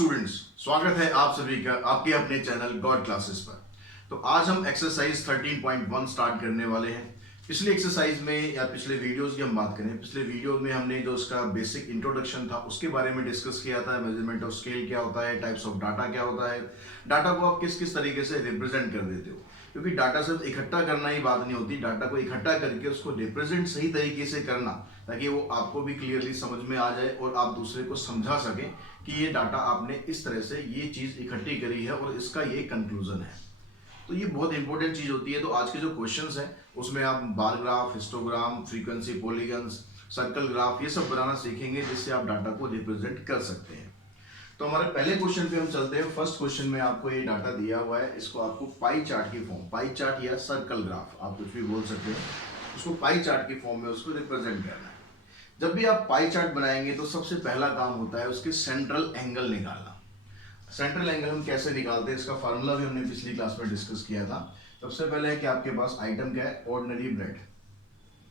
Students, स्वागत है आप सभी का आपके अपने चैनल गॉड क्लासेस पर। तो आज हम एक्सरसाइज 13.1 स्टार्ट करने वाले हैं। पिछले एक्सरसाइज में या पिछले वीडियोस की हम बात करें, पिछले वीडियो में हमने जो उसका बेसिक इंट्रोडक्शन था उसके बारे में डिस्कस किया था। मेजरमेंट ऑफ स्केल क्या होता है, टाइप्स ऑफ डाटा क्या होता है, डाटा को आप किस किस तरीके से रिप्रेजेंट कर देते हो। क्योंकि डाटा सिर्फ इकट्ठा करना ही बात नहीं होती, डाटा को इकट्ठा करके उसको रिप्रेजेंट सही तरीके से करना, ताकि वो आपको भी क्लियरली समझ में आ जाए और आप दूसरे को समझा सकें कि ये डाटा आपने इस तरह से ये चीज इकट्ठी करी है और इसका ये कंक्लूजन है। तो ये बहुत इंपॉर्टेंट चीज होती है। तो आज के जो क्वेश्चंस हैं उसमें आप bar graph, histogram, frequency, polygons, circle graph, ये सब बनाना सीखेंगे जिससे आप डाटा को रिप्रेजेंट कर सकते हैं। तो हमारे पहले क्वेश्चन पे हम चलते हैं। फर्स्ट क्वेश्चन में आपको ये डाटा दिया हुआ है, इसको आपको पाई चार्ट की फॉर्म, पाई चार्ट या सर्कल ग्राफ आप कुछ भी बोल सकते हैं, उसको पाई चार्ट की फॉर्म में उसको रिप्रेजेंट करना है। जब भी आप पाई चार्ट बनाएंगे तो सबसे पहला काम होता है उसके सेंट्रल एंगल निकालना। सेंट्रल एंगल हम कैसे निकालते हैं, इसका फार्मूला भी हमने पिछली क्लास में डिस्कस किया था। सबसे पहले है कि आपके पास आइटम क्या है, ऑर्डिनरी ब्रेड।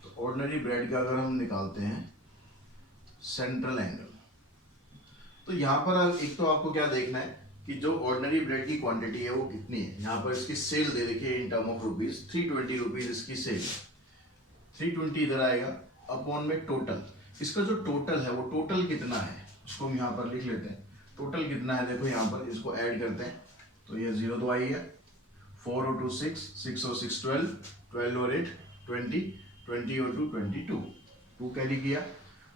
तो ऑर्डिनरी ब्रेड का अगर हम निकालते हैं सेंट्रल एंगल, तो यहाँ पर एक तो आपको क्या देखना है कि जो ऑर्डिनरी ब्रेड की क्वांटिटी है वो कितनी है। यहाँ पर इसकी सेल दे रखी है in term of rupees, 320 rupees इसकी सेल है। 320 इधर आएगा अपॉन में टोटल। इसका जो टोटल है वो टोटल कितना है उसको हम यहाँ पर लिख लेते हैं। टोटल कितना है देखो, यहाँ पर इसको ऐड करते हैं तो ये 0 तो आई है, 4 और 2 6, 6 और 6 12, 12 और 8 20, 20 और 2 22, 2 कैरी किया,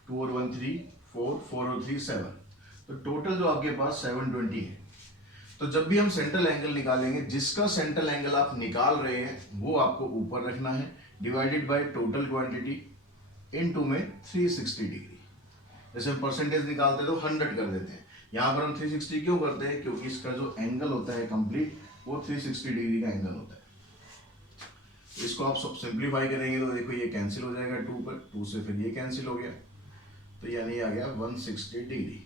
2 और 1 3, 4, 4 और 3 7, तो टोटल जो आपके पास 720 है। तो जब भी हम सेंट्रल एंगल निकालेंगे, जिसका सेंट्रल एंगल आप निकाल रहे हैं वो आपको ऊपर रखना है, divided by total quantity into में 360 डिग्री। जैसे हम परसेंटेज निकालते हैं तो 100 कर देते हैं, यहाँ पर हम 360 क्यों करते हैं, क्योंकि इसका जो एंगल होता है कंप्लीट वो 360 डिग्री का एंगल होता है। इसको आप सब सिंप्लीफाई करेंगे तो देखो ये कैंसिल हो जाएगा 2 पर, 2 से फिर ये कैंसिल हो गया, तो यानी आ गया 160 डिग्री।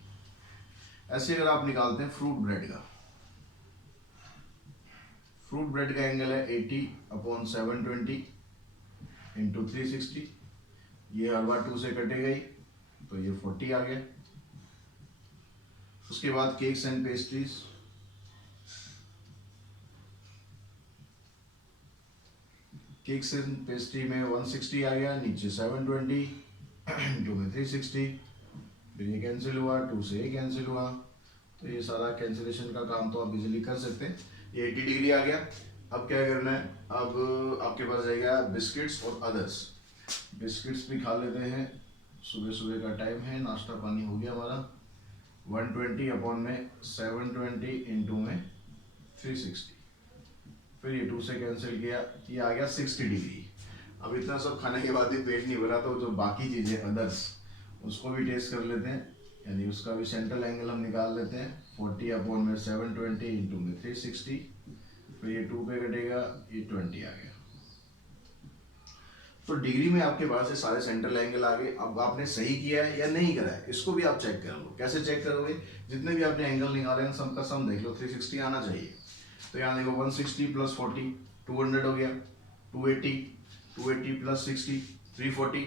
ऐसे अगर आप निकालते हैं फ्रूट ब्रेड का, फ्रूट ब्रेड का एंगल है 80 अपॉन 720 इंटू 360, ये हर बार 2 से कटेगा ही तो ये 40 आ गया। उसके बाद cakes and pastries, cakes and pastry में 160 आ गया, नीचे 720 इंटू में 360, फिर ये कैंसिल हुआ, 2 से ये कैंसिल हुआ, तो ये सारा कैंसिलेशन का काम तो आप इजीली कर सकते हैं। ये 80 डिग्री आ गया। अब क्या करना है, अब आपके पास जाएगा बिस्किट्स और अदर्स। बिस्किट्स भी खा लेते हैं, सुबह सुबह का टाइम है, नाश्ता पानी हो गया हमारा। 120 अपॉन में 720 इंटू में 360, फिर ये 2 से कैंसिल किया, ये आ गया 60 डिग्री। अब इतना सब खाने के बाद भी पेट नहीं भरा, तो जो बाकी चीज़ें अदर्स उसको भी टेस्ट कर लेते हैं, यानी उसका भी सेंट्रल एंगल हम निकाल लेते हैं। 40 अपॉन में 720 इंटू में 360, फिर ये 2 पे कटेगा, ये 20 आ गया। तो डिग्री में आपके पास ये सारे सेंट्रल एंगल आ गए। अब आपने सही किया है या नहीं करा है इसको भी आप चेक कर लो। कैसे चेक करोगे, जितने भी आपने एंगल निकाले हैं सबका सम देख लो, 360 आना चाहिए। तो यहाँ देखो 160 प्लस 40 200 हो गया, 280, 280 प्लस 60 340,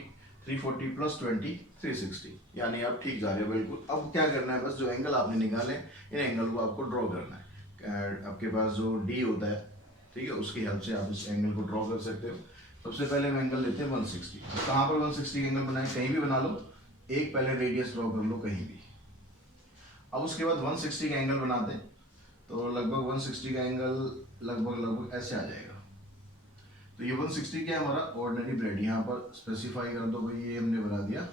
340 प्लस 20 360, यानी आप ठीक जा रहे हो बिल्कुल। अब क्या करना है, बस जो एंगल आपने निकाले इन एंगल को आपको ड्रॉ करना है। आपके पास जो डी होता है, ठीक है, उसकी हेल्प से आप इस एंगल को ड्रॉ कर सकते हो। सबसे पहले हम एंगल लेते हैं 160। कहाँ पर 160 एंगल बनाए, कहीं भी बना लो, एक पहले रेडियस ड्रॉ कर लो कहीं भी। अब उसके बाद 160 का एंगल बनाते हैं, तो लगभग 160 का एंगल लगभग ऐसे आ जाएगा। तो ये 160 क्या है, हमारा ऑर्डिनरी ब्रेड। यहाँ पर स्पेसिफाई कर दो भाई, ये हमने बना दिया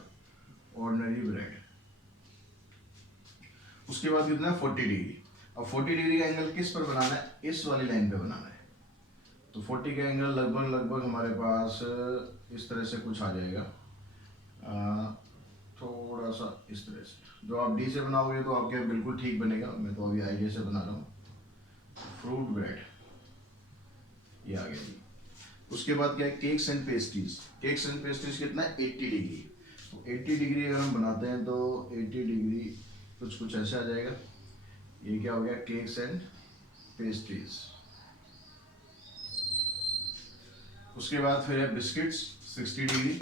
ऑर्डिनरी ब्रेड। उसके बाद कितना है 40 डिग्री। अब 40 डिग्री का एंगल किस पर बनाना है, इस वाली लाइन पे बनाना है। तो 40 का एंगल लगभग हमारे पास इस तरह से कुछ आ जाएगा, थोड़ा सा इस तरह से। जो आप डी से बनाओगे तो आपके बिल्कुल ठीक बनेगा, मैं तो अभी आईडिया से बना रहा हूँ। फ्रूट ब्रेड ये आ गया जी। उसके बाद क्या है, cakes and pastries. Cakes and pastries कितना है 80 डिग्री। तो 80 डिग्री अगर हम बनाते हैं तो 80 डिग्री कुछ ऐसे आ जाएगा। ये क्या हो गया, केक्स एंड पेस्ट्रीज। उसके बाद फिर है बिस्किट्स 60 डिग्री,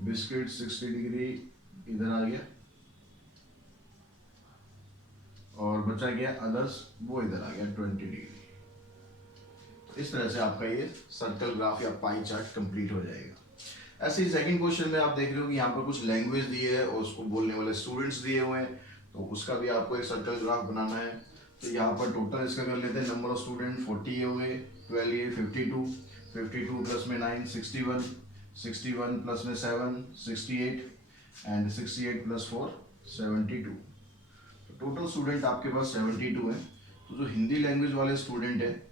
बिस्किट 60 डिग्री इधर आ गया। और बचा गया अदर्स, वो इधर आ गया 20 डिग्री। इस तरह से आपका ये सर्कल ग्राफ या पाई चार्ट कंप्लीट हो जाएगा। ऐसे ही सेकंड क्वेश्चन में आप देख रहे हो कि यहाँ पर कुछ लैंग्वेज दिए है और उसको बोलने वाले स्टूडेंट्स दिए हुए हैं, तो उसका भी आपको एक सर्कल ग्राफ बनाना है। तो यहाँ पर टोटल इसका कर लेते हैं, नंबर ऑफ स्टूडेंट 40 हुए, 12 ये 52, 52 प्लस में 9 61, 61 प्लस में 7 68 एंड 68 प्लस 4 72। टोटल स्टूडेंट आपके पास 72 है। तो जो हिंदी लैंग्वेज वाले स्टूडेंट है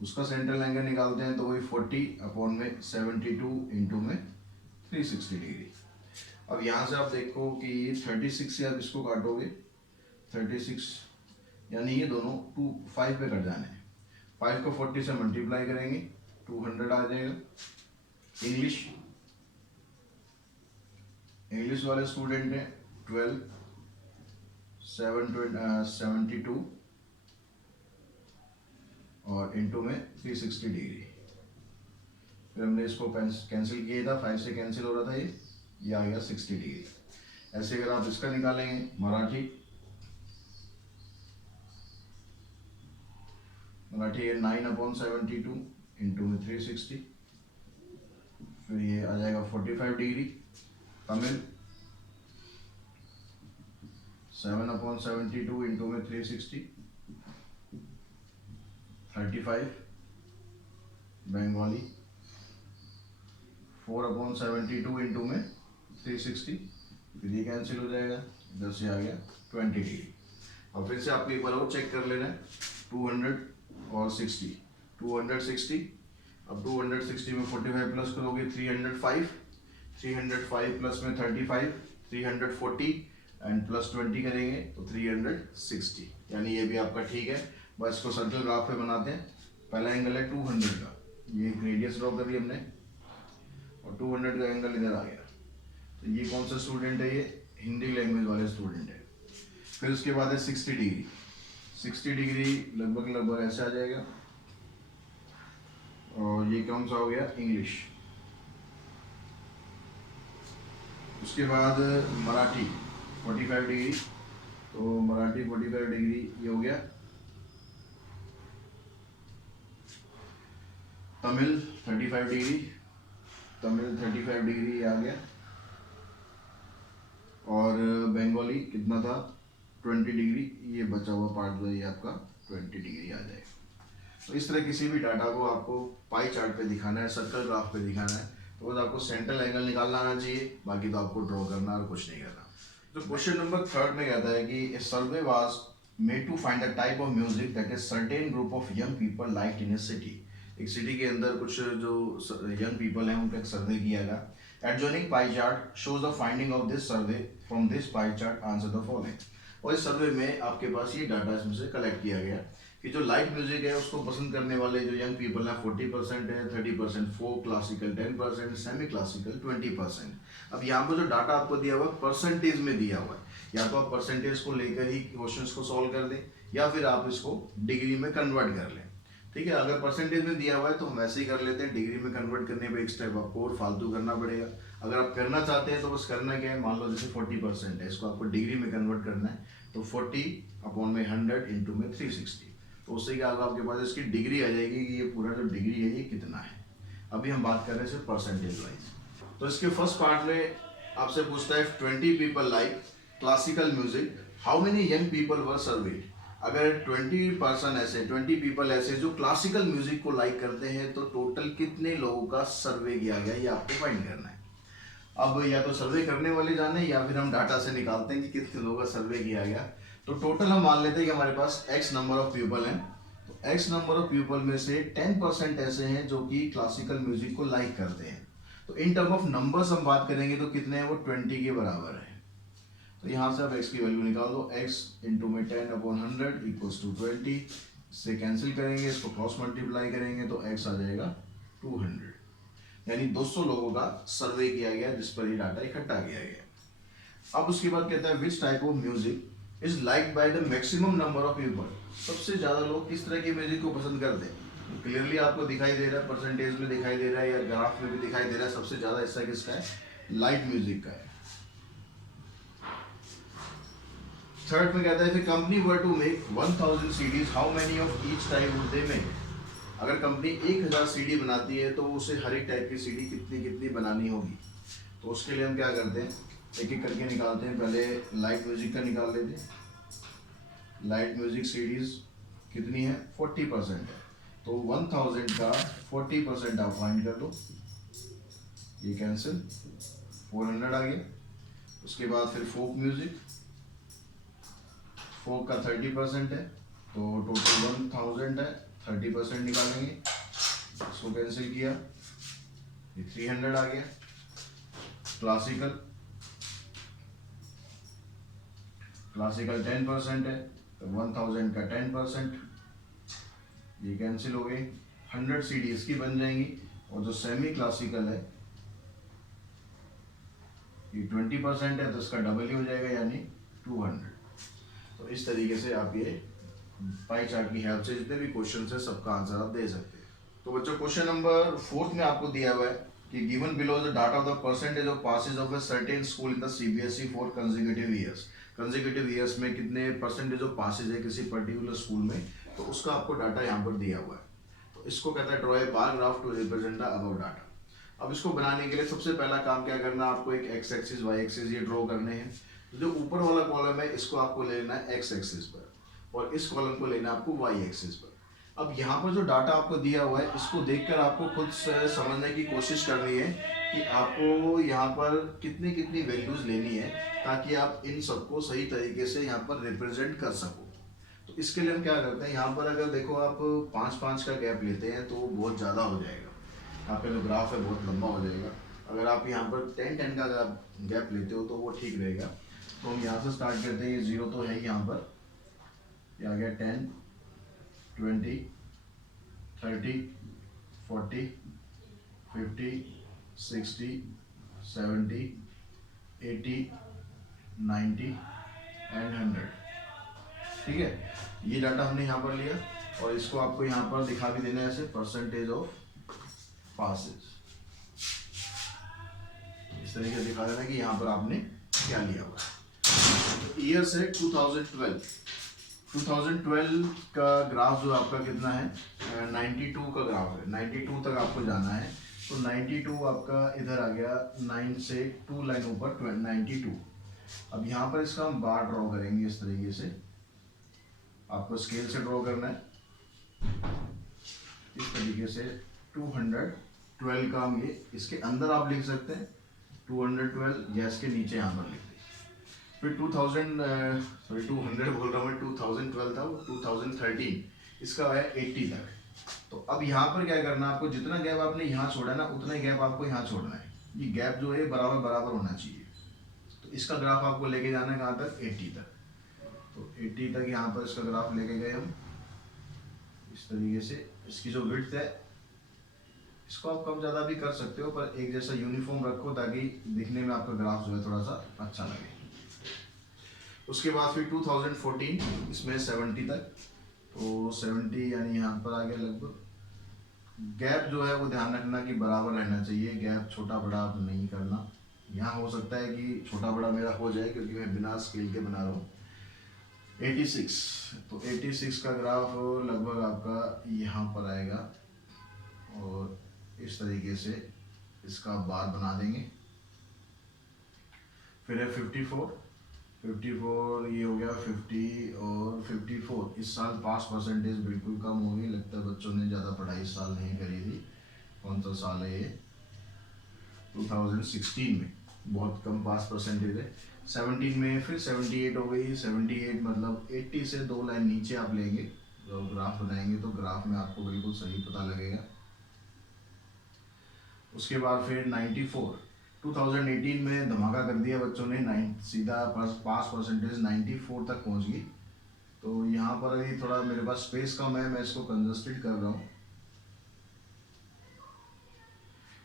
उसका सेंट्रल एंगल निकालते हैं, तो वही 40 अपॉन में 72 इंटू में 360 डिग्री। अब यहाँ से आप देखो कि 36 से आप इसको काटोगे, 36 यानी ये दोनों 5 पे कट जाने हैं। 5 को 40 से मल्टीप्लाई करेंगे 200 आ जाएगा। इंग्लिश वाले स्टूडेंट हैं 12 72 और इंटू में 360 डिग्री। फिर हमने इसको कैंसिल किया था, 5 से कैंसिल हो रहा था, ये आ गया 60 डिग्री। ऐसे अगर आप इसका निकालेंगे मराठी ये 9/72 इंटू में 360, फिर ये आ जाएगा 45 डिग्री। तमिल 7/72 इंटू में 360 35। बंगाली 4/72 इंटू में 360, फिर ये कैंसिल हो जाएगा, इधर से आ गया 20 डिग्री। और फिर से आपको एक बार और चेक कर लेना है, 200 और 60, 260। अब 260 में 45 प्लस करोगे 305, 305 प्लस में 35, 340 एंड प्लस 20 करेंगे तो 360, यानी ये भी आपका ठीक है। बस इसको सर्कल ग्राफ पे बनाते हैं। पहला एंगल है 200 का, ये एक रेडियस ड्रॉ कर दी हमने और 200 का एंगल इधर आ गया। तो ये कौन सा स्टूडेंट है, ये हिंदी लैंग्वेज वाले स्टूडेंट है। फिर उसके बाद है 60 डिग्री, 60 डिग्री लगभग ऐसे आ जाएगा। और ये कौन सा हो गया, इंग्लिश। उसके बाद मराठी 45 डिग्री, तो मराठी 45 डिग्री ये हो गया। तमिल 35 डिग्री, तमिल 35 डिग्री आ गया। और बंगाली कितना था, 20 डिग्री, ये बचा हुआ पार्ट जो है ये आपका 20 डिग्री आ जाएगा। तो इस तरह किसी भी डाटा को आपको पाई चार्ट पे दिखाना है, सर्कल ग्राफ पे दिखाना है, तो बस आपको सेंट्रल एंगल निकालना आना चाहिए, बाकी तो आपको ड्रॉ करना और कुछ नहीं करना। तो क्वेश्चन नंबर 3 में कहता है कि a survey was made to find the type of music that a certain group of young people liked in a city. एक सिटी के अंदर कुछ जो यंग पीपल हैं उनका एक सर्वे किया गया। Adjoining pie chart shows the finding of this survey, from this pie chart answer the following. और इस सर्वे में आपके पास ये डाटा इसमें से कलेक्ट किया गया कि जो लाइट म्यूजिक है उसको पसंद करने वाले जो यंग पीपल हैं 40% है, 30% फोक क्लासिकल, 10% सेमी क्लासिकल, 20%। अब यहाँ पर जो डाटा आपको दिया हुआ है परसेंटेज में दिया हुआ है, या तो आप परसेंटेज को लेकर ही क्वेश्चंस को सॉल्व कर दें या फिर आप इसको डिग्री में कन्वर्ट कर लें। ठीक है, अगर परसेंटेज में दिया हुआ है तो हम वैसे ही कर लेते हैं, डिग्री में कन्वर्ट करने पे एक स्टेप आपको और फालतू करना पड़ेगा। अगर आप करना चाहते हैं तो बस करना क्या है, मान लो जैसे 40% है, इसको आपको डिग्री में कन्वर्ट करना है, तो 40/100 इंटू में 360, तो उससे क्या होगा, आपके पास इसकी डिग्री आ जाएगी कि ये पूरा जो डिग्री है ये कितना है। अभी हम बात कर रहे हैं सिर्फ परसेंटेज वाइज। तो इसके फर्स्ट पार्ट में आपसे पूछता है 20 people like classical music, how many young people were served. अगर 20 पीपल ऐसे जो क्लासिकल म्यूजिक को लाइक करते हैं तो टोटल कितने लोगों का सर्वे किया गया, ये आपको फाइंड करना है। अब या तो सर्वे करने वाले जाने या फिर हम डाटा से निकालते हैं कि कितने लोगों का सर्वे किया गया। तो टोटल हम मान लेते हैं कि हमारे पास x नंबर ऑफ पीपल हैं, तो x नंबर ऑफ पीपल में से 10% ऐसे हैं जो कि क्लासिकल म्यूजिक को लाइक करते हैं। तो इन टर्म ऑफ नंबर्स हम बात करेंगे तो कितने हैं, वो 20 के बराबर है। तो यहाँ से आप x की वैल्यू निकाल दो, x इंटू में 10/100 इक्वल्स टू 20, से कैंसिल करेंगे, इसको क्रॉस मल्टीप्लाई करेंगे तो x आ जाएगा 200, यानी 200 लोगों का सर्वे किया गया जिस पर ये डाटा इकट्ठा किया गया। अब उसके बाद कहता है which type of music is liked by the maximum number of people. सबसे ज्यादा लोग किस तरह की म्यूजिक को पसंद करते हैं, क्लियरली आपको दिखाई दे रहा है, परसेंटेज में दिखाई दे रहा है या ग्राफ में भी दिखाई दे रहा है। सबसे ज्यादा हिस्सा किसका है, लाइट म्यूजिक का है। थर्ड में कहता है if a company were to make 1000 CDs, how many of each type would they make? अगर कंपनी 1000 सीडी बनाती है तो उसे हर एक टाइप की सीडी कितनी कितनी बनानी होगी। तो उसके लिए हम क्या करते हैं, एक एक करके निकालते हैं। पहले लाइट म्यूजिक का निकाल लेते हैं। लाइट म्यूजिक सीडीज कितनी है, 40% है। तो 1000 का 40% आप फाइंड कर लो, ये कैंसिल, 400 आ गया। उसके बाद फिर फोक म्यूजिक, फोक का 30% है तो टोटल 1000 है, 30% निकालेंगे, इसको कैंसिल किया, ये 300 आ गया। क्लासिकल, क्लासिकल 10% है तो 1000 का 10%, ये कैंसिल हो गई। 100 सीडी इसकी बन जाएंगी। और जो सेमी क्लासिकल है ये 20% है तो इसका डबल ही हो जाएगा, यानी 200। तो इस तरीके से आप ये पाई चार्ट की हेल्प से जितने भी क्वेश्चन है सबका आंसर आप दे सकते हैं। तो बच्चों क्वेश्चन नंबर 4 में आपको दिया हुआ है कि given below the data of the percentage of passes of a certain school in the CBSE for consecutive years. Consecutive years में कितने परसेंटेज ऑफ पासेज है किसी पर्टिकुलर स्कूल में, तो उसका आपको डाटा यहाँ पर दिया हुआ है। तो इसको कहता है draw a bar graph to represent the above data. अब इसको बनाने के लिए सबसे पहला काम क्या करना है, आपको एक एक्स एक्सिस वाई एक्सिस ये ड्रॉ करने हैं। जो ऊपर वाला कॉलम है इसको आपको लेना है एक्स एक्सिस पर और इस कॉलम को लेना है आपको वाई एक्सिस पर। अब यहाँ पर जो डाटा आपको दिया हुआ है इसको देखकर आपको खुद से समझने की कोशिश करनी है कि आपको यहाँ पर कितनी कितनी वैल्यूज लेनी है ताकि आप इन सबको सही तरीके से यहाँ पर रिप्रेजेंट कर सको। तो इसके लिए हम क्या करते हैं, यहाँ पर अगर देखो आप 5-5 का गैप लेते हैं तो बहुत ज़्यादा हो जाएगा, यहाँ पे जो ग्राफ है बहुत लंबा हो जाएगा। अगर आप यहाँ पर 10-10 का गैप लेते हो तो वो ठीक रहेगा। तो हम यहाँ से स्टार्ट करते हैं, ये 0 तो है ही यहाँ पर, ये आ गया 10, 20, 30, 40, 50, 60, 70, 80, 90 एंड 100। ठीक है, ये डाटा हमने यहाँ पर लिया और इसको आपको यहाँ पर दिखा भी देना है ऐसे, परसेंटेज ऑफ पासेज, इस तरीके से दिखा देना कि यहाँ पर आपने क्या लिया हुआ है। ईयर से 2012 का ग्राफ जो आपका कितना है, 92 का ग्राफ है, 92 तक आपको जाना है। तो 92 आपका इधर आ गया, 9 से 2 लाइन ऊपर 92। अब यहाँ पर इसका हम बार ड्रॉ करेंगे इस तरीके से, आपको स्केल से ड्रॉ करना है इस तरीके से। 212 का हम ये इसके अंदर आप लिख सकते हैं 212 या इसके नीचे यहाँ पर लिख दें। फिर 200 बोल रहा हूँ मैं, 2012 था, 2013 इसका है 80 तक। तो अब यहाँ पर क्या करना है, आपको जितना गैप आपने यहाँ छोड़ा है ना उतना ही गैप आपको यहाँ छोड़ना है। ये गैप जो है बराबर बराबर होना चाहिए। तो इसका ग्राफ आपको लेके जाना है कहाँ तक, 80 तक। तो 80 तक यहाँ पर इसका ग्राफ लेके गए हम इस तरीके से। इसकी जो विड्थ है इसको आप कम ज़्यादा भी कर सकते हो, पर एक जैसा यूनिफॉर्म रखो ताकि दिखने में आपका ग्राफ जो है थोड़ा सा अच्छा लगे। उसके बाद फिर 2014 इसमें 70 तक, तो 70 यानी यहाँ पर आ गया लगभग। गैप जो है वो ध्यान रखना कि बराबर रहना चाहिए, गैप छोटा बड़ा आप नहीं करना। यहाँ हो सकता है कि छोटा बड़ा मेरा हो जाए क्योंकि मैं बिना स्केल के बना रहा हूँ। 86, तो 86 का ग्राफ लगभग आपका यहाँ पर आएगा और इस तरीके से इसका बार बना देंगे। फिर है 54 ये हो गया 50 और 54। इस साल पास परसेंटेज बिल्कुल कम हो गई, लगता है बच्चों ने ज़्यादा पढ़ाई इस साल नहीं करी थी। कौन सा साल है ये, 2016 में बहुत कम पास परसेंटेज है। 17 में फिर 78 हो गई। 78 मतलब 80 से 2 लाइन नीचे आप लेंगे, तो ग्राफ बनाएंगे तो ग्राफ में आपको बिल्कुल सही पता लगेगा। उसके बाद फिर 94, 2018 में धमाका कर दिया बच्चों ने, सीधा पास परसेंटेज 94 तक पहुंच गई। तो यहाँ पर अभी थोड़ा मेरे पास स्पेस कम है, मैं इसको कंजस्टेड कर रहा हूँ।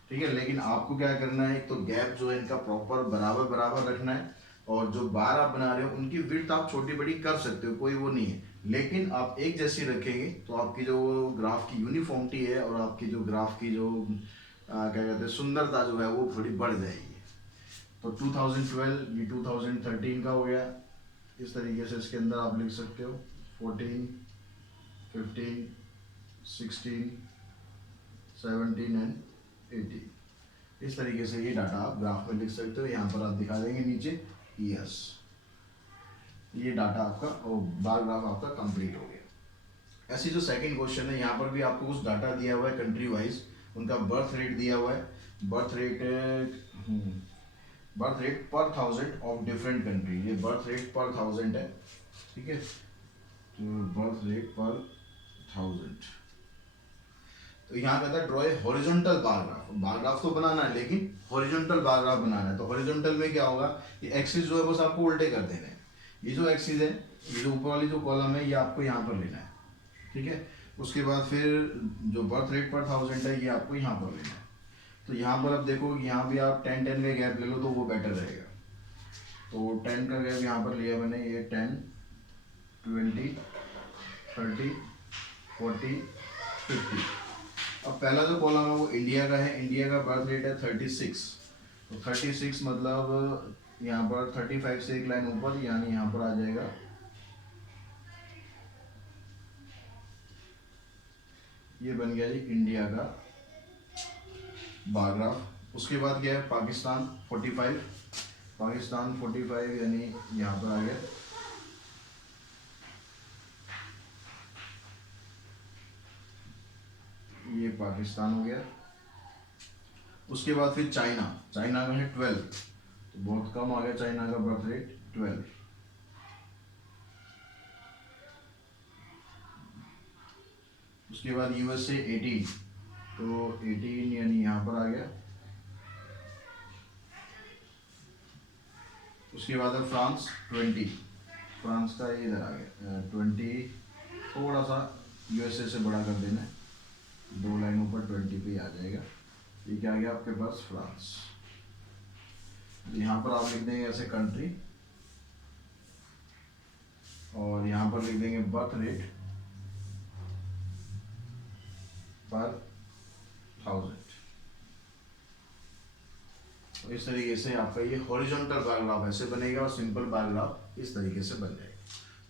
ठीक है, लेकिन आपको क्या करना है, एक तो गैप जो है इनका प्रॉपर बराबर बराबर रखना है और जो बार आप बना रहे हो उनकी विड्थ आप छोटी बड़ी कर सकते हो, कोई वो नहीं है, लेकिन आप एक जैसी रखेंगे तो आपकी जो ग्राफ की यूनिफॉर्मिटी है और आपकी जो ग्राफ की जो क्या कहते हैं सुंदरता जो है वो थोड़ी बढ़ जाएगी। तो 2012 ये 2013 का हो गया। इस तरीके से इसके अंदर आप लिख सकते हो 14, 15, 16, 17 एंड 18। इस तरीके से ये डाटा आप ग्राफ में लिख सकते हो। यहाँ पर आप दिखा देंगे नीचे यस, ये डाटा आपका और बार ग्राफ आपका कंप्लीट हो गया। ऐसी जो सेकंड क्वेश्चन है, यहाँ पर भी आपको कुछ डाटा दिया हुआ है कंट्री वाइज, उनका बर्थ रेट दिया हुआ है। बर्थ रेट पर 1000 ऑफ डिफरेंट कंट्री, ये बर्थ रेट पर 1000 है, ठीक है। तो बर्थ रेट पर 1000, तो यहाँ कहता है ड्रॉ ए horizontal bar graph. Bar graph तो बनाना है लेकिन हॉरिजॉन्टल बार ग्राफ बनाना है। तो हॉरिजॉन्टल में क्या होगा, ये एक्सिस जो है बस आपको उल्टे कर देने हैं। ये जो एक्सिस है, ये जो ऊपर वाली जो कॉलम है, ये आपको यहाँ पर लेना है, ठीक है। उसके बाद फिर जो बर्थ रेट पर 1000 है, ये आपको यहाँ पर लेना है। तो यहाँ पर आप देखो, यहाँ भी आप 10 10 का गैप ले लो तो वो बेटर रहेगा। तो 10 का गैप यहाँ पर लिया मैंने, ये 10, 20, 30, 40, 50। अब पहला जो कॉलम है वो इंडिया का है। इंडिया का बर्थ रेट है 36। तो 36 मतलब यहाँ पर 35 से एक लाइन ऊपर, यानी यहाँ पर आ जाएगा ये बन गया जी इंडिया का बार ग्राफ। उसके बाद क्या है, पाकिस्तान 45, पाकिस्तान 45 यानी यहाँ पर आ गया। ये पाकिस्तान हो गया। उसके बाद फिर चाइना, चाइना का है 12, तो बहुत कम आ गया चाइना का बर्थ रेट 12। उसके बाद यूएसए 18, तो 18 यानी यहाँ पर आ गया। उसके बाद है फ्रांस 20, फ्रांस का ये इधर आ गया 20, थोड़ा सा यूएसए से बड़ा कर देना है, 2 लाइन ऊपर 20 पे आ जाएगा। ये क्या आ गया आपके पास, फ्रांस। यहाँ पर आप लिख देंगे ऐसे कंट्री, और यहाँ पर लिख देंगे बर्थ रेट पर 1000। तो इस तरीके से आपका ये हॉरिजॉन्टल बार ग्राफ ऐसे बनेगा और सिंपल बार ग्राफ इस तरीके से बन जाएगा।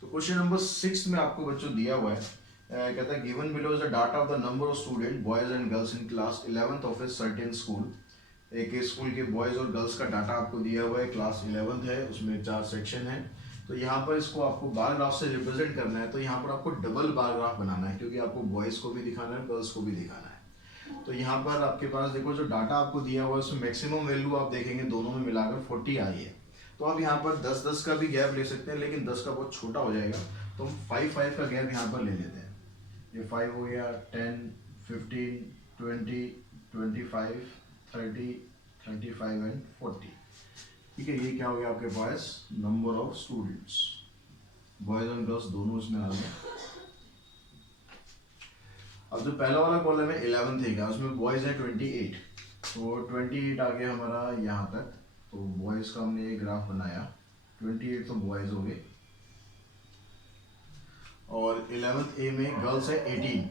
तो क्वेश्चन नंबर 6 में आपको बच्चों दिया हुआ है, कहता है given below is the data of the number of student boys and girls in class 11th of a certain school. एक स्कूल के बॉयज और गर्ल्स का डाटा आपको दिया हुआ है, क्लास 11th है, उसमें 4 सेक्शन है। तो यहाँ पर इसको आपको बार ग्राफ से रिप्रेजेंट करना है। तो यहाँ पर आपको डबल बार ग्राफ बनाना है, क्योंकि आपको बॉयज को भी दिखाना है, गर्ल्स को भी दिखाना है। तो यहाँ पर आपके पास देखो, जो डाटा आपको दिया हुआ है उसमें मैक्सिमम वैल्यू आप देखेंगे दोनों में मिलाकर 40 आई है। तो आप यहाँ पर 10-10 का भी गैप ले सकते हैं, लेकिन 10 का बहुत छोटा हो जाएगा, तो हम 5-5 का गैप यहाँ पर ले लेते हैं। ये 5 हो गया, 10, 15, 20, 25, 30, 35 एंड 40, ठीक है। ये क्या हो गया आपके पास, number of students, boys and girls दोनों इसमें आ गए। अब जो पहला वाला कॉलम है 11th है, उसमें बॉयज है 28, तो 28 आ गया हमारा यहाँ तक। तो बॉयज का हमने ये ग्राफ बनाया, 28 तो बॉयज हो गए, और 11th ए में गर्ल्स है 18,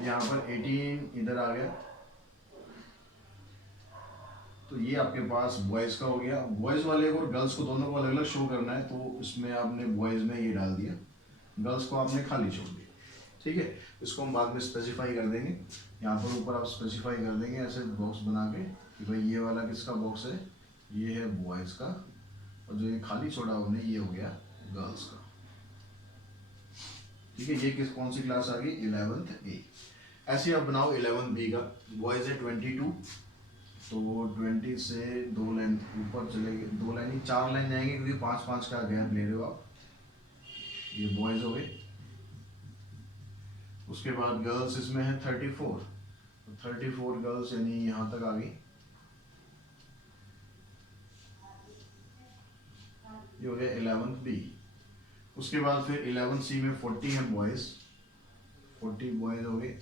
यहाँ पर 18 इधर आ गया। तो ये आपके पास बॉयज का हो गया। बॉयज वाले को और गर्ल्स को दोनों को अलग अलग शो करना है, तो इसमें आपने बॉयज में ये डाल दिया, गर्ल्स को आपने खाली छोड़ दिया, ठीक है। इसको हम बाद में स्पेसिफाई कर देंगे। यहाँ पर ऊपर आप स्पेसिफाई कर देंगे ऐसे बॉक्स बना के कि भाई ये वाला किसका बॉक्स है, ये है बॉयज़ का, और जो ये खाली छोड़ा हमने ये हो गया गर्ल्स का, ठीक है। ये कौन सी क्लास आ गई, 11th ए। ऐसे आप बनाओ 11th बी का, बॉयज़ है 22, तो 20 से 2 लाइन ऊपर चलेगी, 2 लाइन ही 4 लाइन जाएंगे, क्योंकि 5-5 का गैप ले रहे हो आप। ये बॉयज़ हो गए। उसके बाद गर्ल्स इसमें है 34, तो 34 गर्ल्स यानी यहाँ तक आ गई। ये हो गया 11th बी। उसके बाद फिर 11th सी में 40 है बॉयज, 40 बॉयज हो गए।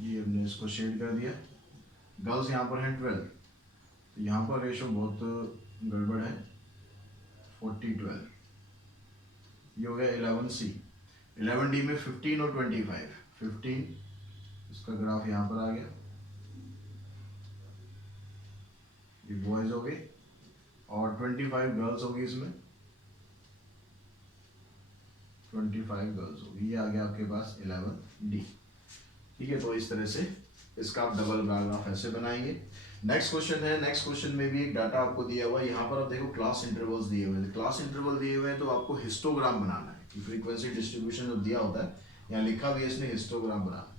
ये हमने इसको शेड कर दिया। गर्ल्स यहाँ पर है 12, तो यहाँ पर रेशो बहुत गड़बड़ है, 40-12। ये हो गया 11C। 11D में 15 और 25, 15 इसका ग्राफ यहाँ पर आ गया, ये बॉयज हो गए। और 25 गर्ल्स होगी इसमें, 25 गर्ल्स होगी। ये आ गया आपके पास 11D। ठीक है, तो इस तरह से इसका आप डबल पैराग्राफ ऐसे बनाएंगे। नेक्स्ट क्वेश्चन है, नेक्स्ट क्वेश्चन में भी एक डाटा आपको दिया हुआ है। यहाँ पर आप देखो क्लास इंटरवल्स दिए हुए हैं, क्लास इंटरवल दिए हुए हैं तो आपको हिस्टोग्राम बनाना है कि फ्रीक्वेंसी डिस्ट्रीब्यूशन जो दिया होता है, यहाँ लिखा भी है इसने हिस्टोग्राम बनाना।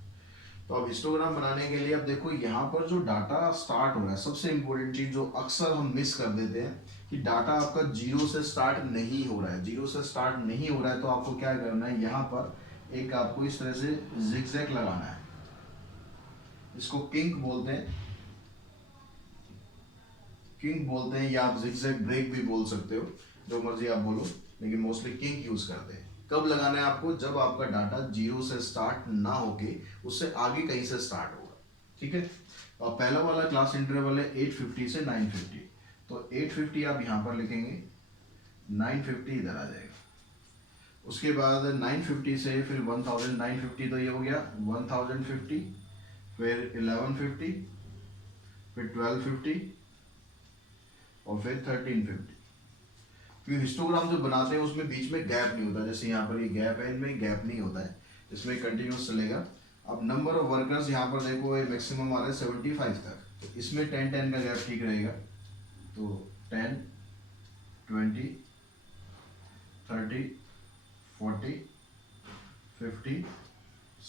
तो अब हिस्टोग्राम बनाने के लिए अब देखो यहाँ पर जो डाटा स्टार्ट हो रहा है, सबसे इंपॉर्टेंट चीज जो अक्सर हम मिस कर देते हैं कि डाटा आपका जीरो से स्टार्ट नहीं हो रहा है। जीरो से स्टार्ट नहीं हो रहा है तो आपको क्या करना है, यहाँ पर एक आपको इस तरह से जिगजैग लगाना है, इसको किंक बोलते हैं, किंक बोलते हैं, या आप जिगजैग ब्रेक भी बोल सकते हो, जो मर्जी आप बोलो, लेकिन मोस्टली किंक यूज करते हैं। कब लगाना है आपको, जब आपका डाटा जीरो से स्टार्ट ना होके उससे आगे कहीं से स्टार्ट होगा। ठीक है, और पहला वाला क्लास इंटरवल है 850 से 950, तो 850 आप यहाँ पर लिखेंगे, 950 इधर आ जाएगा। उसके बाद 950 से फिर 1000, 950 तो ये हो गया 1050, फिर 1150, फिर 1250 और फिर 1350। क्योंकि हिस्टोग्राम जो बनाते हैं उसमें बीच में गैप नहीं होता, जैसे यहाँ पर ये गैप है, इनमें गैप नहीं होता है, इसमें कंटिन्यूस चलेगा। अब नंबर ऑफ वर्कर्स यहाँ पर देखो ये मैक्सिमम आ रहा है 75 तक, तो इसमें 10-10 का गैप ठीक रहेगा। तो 10, 20, 30, 40, 50,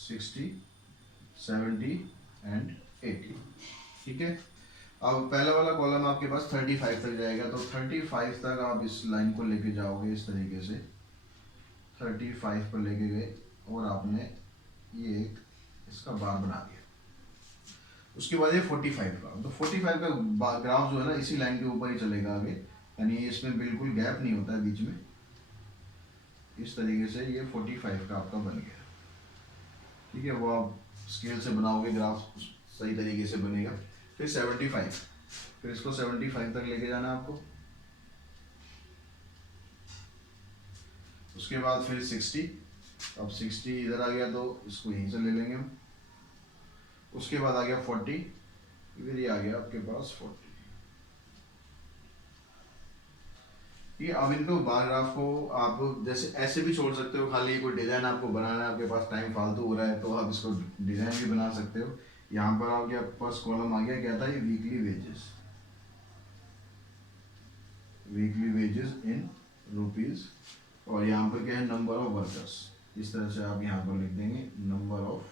60, 70 एंड 80। ठीक है, अब पहला वाला कॉलम आपके पास 35 तक जाएगा, तो 35 तक आप इस लाइन को लेके जाओगे इस तरीके से, 35 पर लेके गए और आपने ये एक इसका बार बना दिया। उसके बाद ये 45 का, तो 45 का ग्राफ जो है ना इसी लाइन के ऊपर ही चलेगा आगे, यानी इसमें बिल्कुल गैप नहीं होता है बीच में। इस तरीके से ये 45 का आपका बन गया। ठीक है, वो आप स्केल से बनाओगे ग्राफ सही तरीके से बनेगा। फिर 75, फिर इसको 75 तक लेके जाना है आपको। उसके बाद फिर 60, अब 60 इधर आ गया तो इसको यहीं से ले लेंगे हम। उसके बाद आ गया 40, इधर ये आ गया आपके पास 40। ये अब इनको बार ग्राफ को आप जैसे ऐसे भी छोड़ सकते हो, खाली कोई डिजाइन आपको बनाना है, आपके पास टाइम फालतू हो रहा है तो आप इसको डिजाइन भी बना सकते हो। यहाँ पर आ गया फर्स्ट कॉलम आ गया, क्या था ये, weekly wages, weekly wages in rupees, और यहाँ पर क्या है, नंबर ऑफ वर्कर्स। इस तरह से आप यहाँ पर लिख देंगे नंबर ऑफ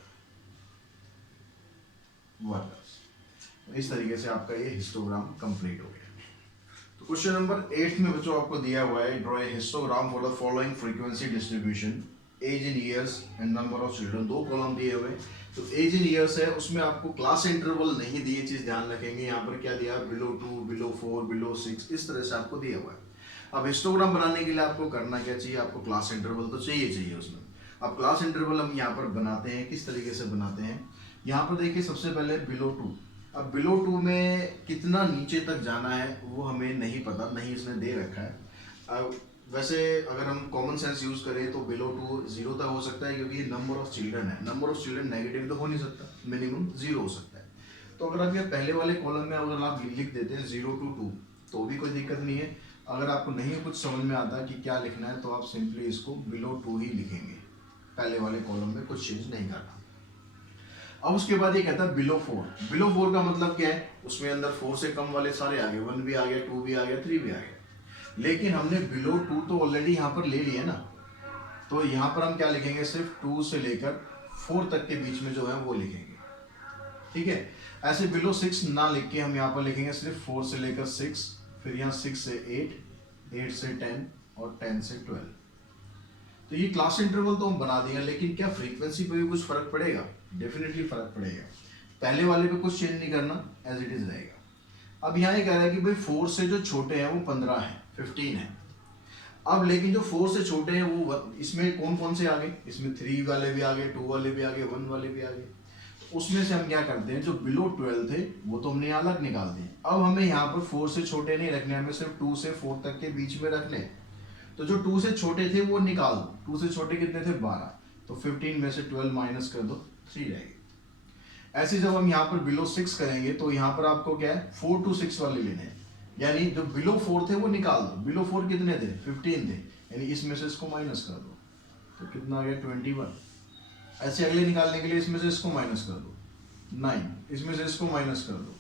वर्कर्स। इस तरीके से आपका ये हिस्टोग्राम कंप्लीट हो गया। तो क्वेश्चन नंबर 8 में बच्चों आपको दिया हुआ है, draw a histogram for the following frequency distribution, age in years and number of children. दो कॉलम दिए हुए, तो एज इन ईयर्स है, उसमें आपको क्लास इंटरवल नहीं दिए, चीज ध्यान रखेंगे। यहाँ पर क्या दिया, बिलो 2, बिलो 4, बिलो 6, इस तरह से आपको दिया हुआ है। अब हिस्टोग्राम बनाने के लिए आपको करना क्या चाहिए, आपको क्लास इंटरवल तो चाहिए उसमें। अब क्लास इंटरवल हम यहाँ पर बनाते हैं, किस तरीके से बनाते हैं, यहाँ पर देखिए सबसे पहले बिलो 2। अब बिलो 2 में कितना नीचे तक जाना है वो हमें नहीं पता, नहीं इसने दे रखा है। अब वैसे अगर हम कॉमन सेंस यूज करें तो बिलो 2 0 तक हो सकता है, क्योंकि नंबर ऑफ चिल्ड्रन है, नंबर ऑफ चिल्ड्रन नेगेटिव तो हो नहीं सकता, मिनिमम 0 हो सकता है। तो अगर आप ये पहले वाले कॉलम में अगर आप लिख देते हैं 0 to 2 तो भी कोई दिक्कत नहीं है। अगर आपको नहीं कुछ समझ में आता कि क्या लिखना है तो आप सिंपली इसको बिलो 2 ही लिखेंगे, पहले वाले कॉलम में कुछ चेंज नहीं करना। अब उसके बाद ये कहता है बिलो 4। बिलो 4 का मतलब क्या है, उसमें अंदर 4 से कम वाले सारे आ गए, 1 भी आ गया, 2 भी आ गया, 3 भी आ गया। लेकिन हमने बिलो 2 तो ऑलरेडी यहाँ पर ले लिया ना, तो यहाँ पर हम क्या लिखेंगे, सिर्फ 2 से लेकर 4 तक के बीच में जो है वो लिखेंगे। ठीक है, ऐसे बिलो 6 ना लिख के हम यहाँ पर लिखेंगे सिर्फ 4 से लेकर 6, फिर यहाँ 6 से 8, 8 से 10 और 10 से 12। तो ये क्लास इंटरवल तो हम बना दिया, लेकिन क्या फ्रीक्वेंसी पे भी कुछ फर्क पड़ेगा, डेफिनेटली फर्क पड़ेगा। पहले वाले पे कुछ चेंज नहीं करना, एज इट इज रहेगा। अब यहाँ ये कह रहा है कि भाई 4 से जो छोटे हैं वो 15 है, 15 है। अब लेकिन जो 4 से छोटे हैं वो इसमें कौन कौन से आ गए, इसमें 3 वाले भी आ गए, 2 वाले भी आ गए, 1 वाले भी आ गए। तो उसमें से हम क्या करते हैं, जो बिलो 12 थे वो तो हमने अलग निकाल दिए। अब हमें यहाँ पर 4 से छोटे नहीं रखने, हमें सिर्फ 2 से 4 तक के बीच में रखने। तो जो 2 से छोटे थे वो निकाल दो। 2 से छोटे कितने थे, 12, तो 15 में से 12 माइनस कर दो, 3 रहेगी। ऐसे जब हम यहाँ पर बिलो 6 करेंगे तो यहाँ पर आपको क्या है, 4 to 6 वाले लेने हैं। यानी जो बिलो 4 थे वो निकाल दो। बिलो 4 कितने थे? 15 थे, यानी इसमें से इसको माइनस कर दो तो कितना आ गया? 21। ऐसे अगले निकालने के लिए इसमें से इसको माइनस कर दो 9, इसमें से इसको माइनस कर दो,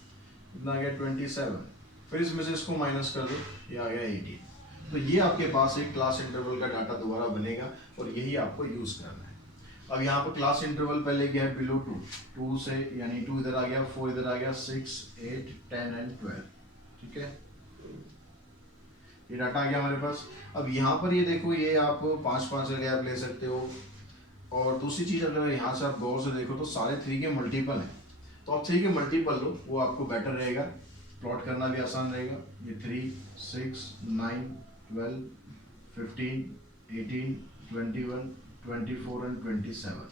कितना आ गया? 27। फिर इसमें से इसको माइनस कर दो, ये आ गया 18। तो ये आपके पास एक क्लास इंटरवल का डाटा दोबारा बनेगा और यही आपको यूज करना है। अब यहाँ पर क्लास इंटरवल पहले क्या है? बिलो 2, 2 से यानी 2 इधर आ गया, 4 इधर आ गया, 6, 8, 10 एंड 12। ठीक है, ये डाटा आ गया हमारे पास। अब यहाँ पर ये देखो, ये आप 5-5 का गैप ले सकते हो। और दूसरी चीज़, अगर यहाँ से आप गौर से देखो तो सारे 3 के मल्टीपल हैं, तो आप 3 के मल्टीपल लो, वो आपको बेटर रहेगा, प्लॉट करना भी आसान रहेगा। ये 3, 6, 9, 12, 15, 18, 21, 24 एंड 27।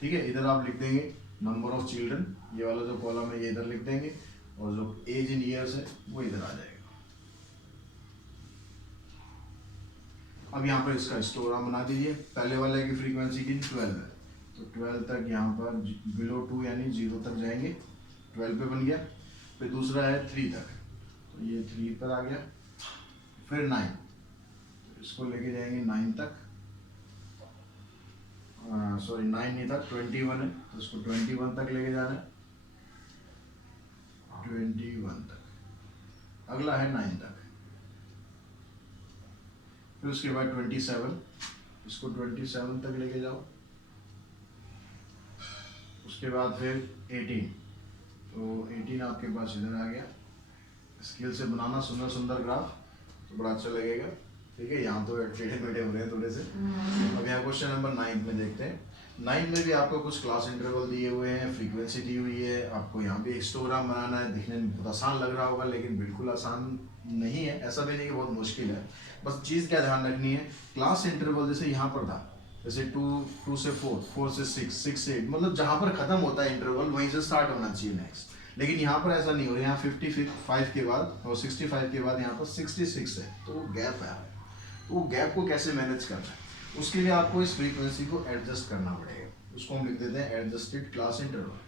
ठीक है, इधर आप लिख देंगे नंबर ऑफ चिल्ड्रन, ये वाला जो कॉलम है ये इधर लिख देंगे, और जो एज इन ईयर्स है वो इधर आ जाएगा। अब यहाँ पर इसका हिस्टोग्राम बना दीजिए। पहले वाले की फ्रीक्वेंसी की 12 है, तो 12 तक यहाँ पर बिलो 2 यानी 0 तक जाएंगे, 12 पे बन गया। फिर दूसरा है 3 तक, तो ये 3 पर आ गया। फिर 9, तो इसको लेके जाएंगे 9 तक, सॉरी 9 नहीं था, 21 है, तो इसको 21 तक लेके जाना है, 21 तक। अगला है 9 तक, फिर उसके बाद 27, इसको 27 तक लेके जाओ। उसके बाद फिर 18, तो 18 आपके पास इधर आ गया। स्केल से बनाना सुंदर सुंदर ग्राफ तो बड़ा अच्छा लगेगा। ठीक है, यहाँ तो टेढ़े मेढ़े हो रहे हैं थोड़े से। अब यहाँ क्वेश्चन नंबर 9 में देखते हैं। 9 में भी आपको कुछ क्लास इंटरवल दिए हुए हैं, फ्रीक्वेंसी दी हुई है, आपको यहाँ भी हिस्टोग्राम बनाना है। दिखने में बहुत आसान लग रहा होगा, लेकिन बिल्कुल आसान नहीं है, ऐसा भी नहीं कि बहुत मुश्किल है। बस चीज़ क्या ध्यान रखनी है, क्लास इंटरवल जैसे यहाँ पर था, जैसे 2 से 4, 4 से 6, 6 से 8, मतलब जहाँ पर खत्म होता है इंटरवल वहीं से स्टार्ट होना चाहिए नेक्स्ट। लेकिन यहाँ पर ऐसा नहीं हो रहा, यहाँ 55 के बाद और 65 के बाद यहाँ पर 66 है, तो गैप है। तो वो गैप को कैसे मैनेज करना है, उसके लिए आपको इस फ्रीक्वेंसी को एडजस्ट करना पड़ेगा। उसको हम लिख देते हैं एडजस्टेड क्लास इंटरवल।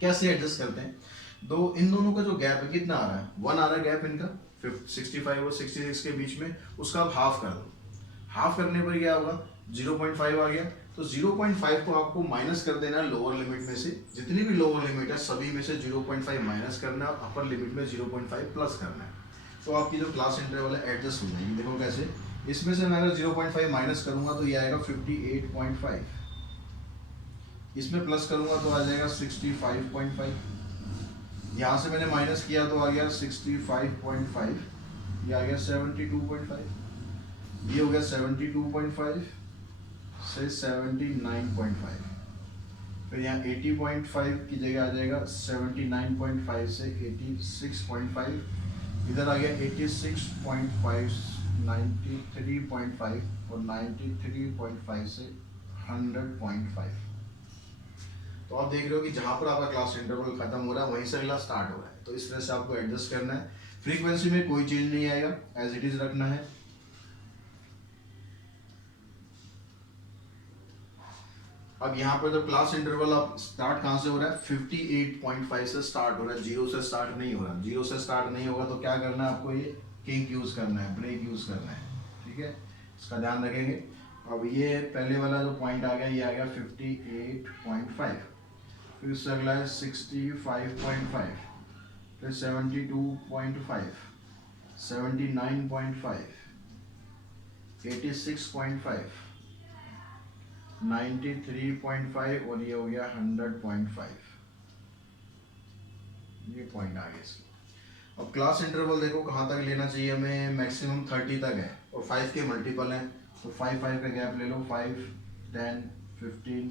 कैसे एडजस्ट करते हैं? दो, इन दोनों का जो गैप है कितना आ रहा है? 1 आ रहा है गैप इनका, 65 और 66 के बीच में, उसका आप हाफ कर दो। हाफ करने पर क्या होगा? 0.5 आ गया। तो 0.5 को आपको माइनस कर देना है लोअर लिमिट में से। जितनी भी लोअर लिमिट है सभी में से 0.5 माइनस करना है, और अपर लिमिट में 0.5 प्लस करना है। तो आपकी जो क्लास इंटरवल है एडजस्ट हो जाएगी। देखो कैसे, इसमें से मैं अगर 0.5 माइनस करूंगा तो ये आएगा 58.5, इसमें प्लस करूंगा तो आ जाएगा 65.5, यहाँ से मैंने माइनस किया तो आ गया 65.5, ये आ गया 72.5, ये हो गया 72.5 से 79.5, फिर यहाँ 80.5 की जगह आ जाएगा 79.5 से 86.5, इधर आ गया 86.5, 93.5 और 93.5 से 100.5। तो आप देख रहे हो कि जहाँ पर आपका क्लास इंटरवल खत्म हो रहा है वहीं से अगला स्टार्ट हो रहा है। तो इस तरह से आपको एडजस्ट करना है। फ्रीक्वेंसी में कोई चेंज नहीं आएगा, एज इट इज रखना है। अब यहाँ पर जब क्लास इंटरवल आप स्टार्ट कहाँ से हो रहा है? 58.5 से स्टार्ट हो रहा है, 0 से स्टार्ट नहीं हो रहा। 0 से स्टार्ट नहीं होगा तो क्या करना है आपको? ये किंक यूज करना है, ब्रेक यूज करना है। ठीक है, इसका ध्यान रखेंगे। अब ये पहले वाला जो पॉइंट आ गया, ये आ गया 58.5, फिर उससे अगला है 65.5, फिर 72.5, 79.5, 86.5, 93.5 और ये हो गया 100.5। ये पॉइंट आ गया इसके। अब क्लास इंटरवल देखो कहाँ तक लेना चाहिए हमें? मैक्सिमम 30 तक है और 5 के मल्टीपल हैं, तो 5 का गैप ले लो। 5, 10, 15,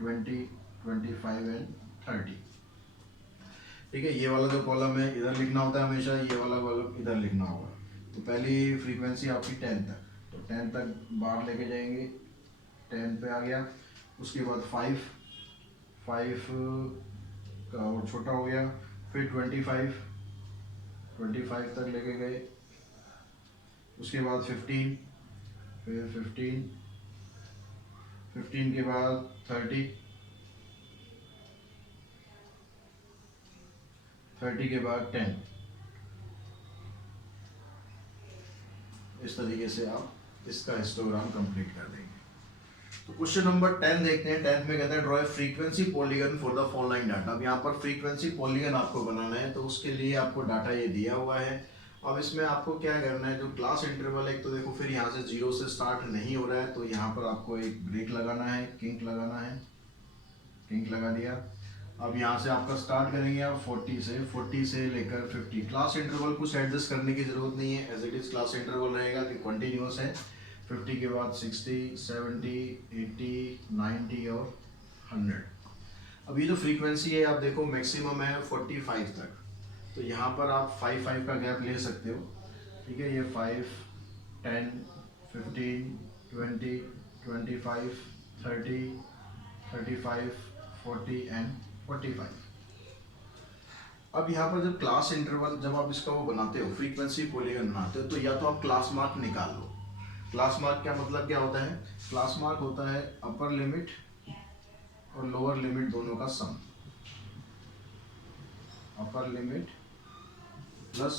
20, 25 एंड 30। ठीक है, ये वाला जो कॉलम है इधर लिखना होता है हमेशा, ये वाला कॉलम इधर लिखना होगा। तो पहली फ्रीक्वेंसी आपकी 10 तक, तो 10 तक बाहर लेके जाएंगे, 10 पे आ गया। उसके बाद 5 का और छोटा हो गया, फिर 25 तक लेके गए। उसके बाद 15, फिर 15 के बाद 30 के बाद 10, इस तरीके से आप इसका हिस्टोग्राम कंप्लीट कर देंगे। तो क्वेश्चन नंबर 10 देखते हैं। 10 में कहते हैं draw frequency polygon for the following data. अब यहाँ पर फ्रीक्वेंसी पॉलीगन आपको बनाना है, तो उसके लिए आपको डाटा ये दिया हुआ है। अब इसमें आपको क्या करना है, जो क्लास इंटरवल है, एक तो देखो फिर यहाँ से 0 से स्टार्ट नहीं हो रहा है, तो यहाँ पर आपको एक ब्रेक लगाना है, किंक लगाना है, किंक लगा दिया। अब यहाँ से आपका स्टार्ट करेंगे आप 40 से लेकर 50। क्लास इंटरवल कुछ एडजस्ट करने की जरूरत नहीं है, as it is class interval रहेगा कि कंटिन्यूअस है। 50 के बाद 60, 70, 80, 90 और 100। अब ये जो फ्रीक्वेंसी है आप देखो मैक्सिमम है 45 तक, तो यहाँ पर आप 5 का गैप ले सकते हो, ठीक है। ये 5, 10, 15, 20, 25, 30, 35, 40 एंड 45। अब यहाँ पर जब क्लास इंटरवल, जब आप इसका वो बनाते हो, फ्रीक्वेंसी पॉलीगन बनाते हो, तो या तो आप क्लास मार्क निकाल लो। क्लास मार्क क्या मतलब क्या होता है? क्लास मार्क होता है अपर लिमिट और लोअर लिमिट दोनों का sum. Upper limit plus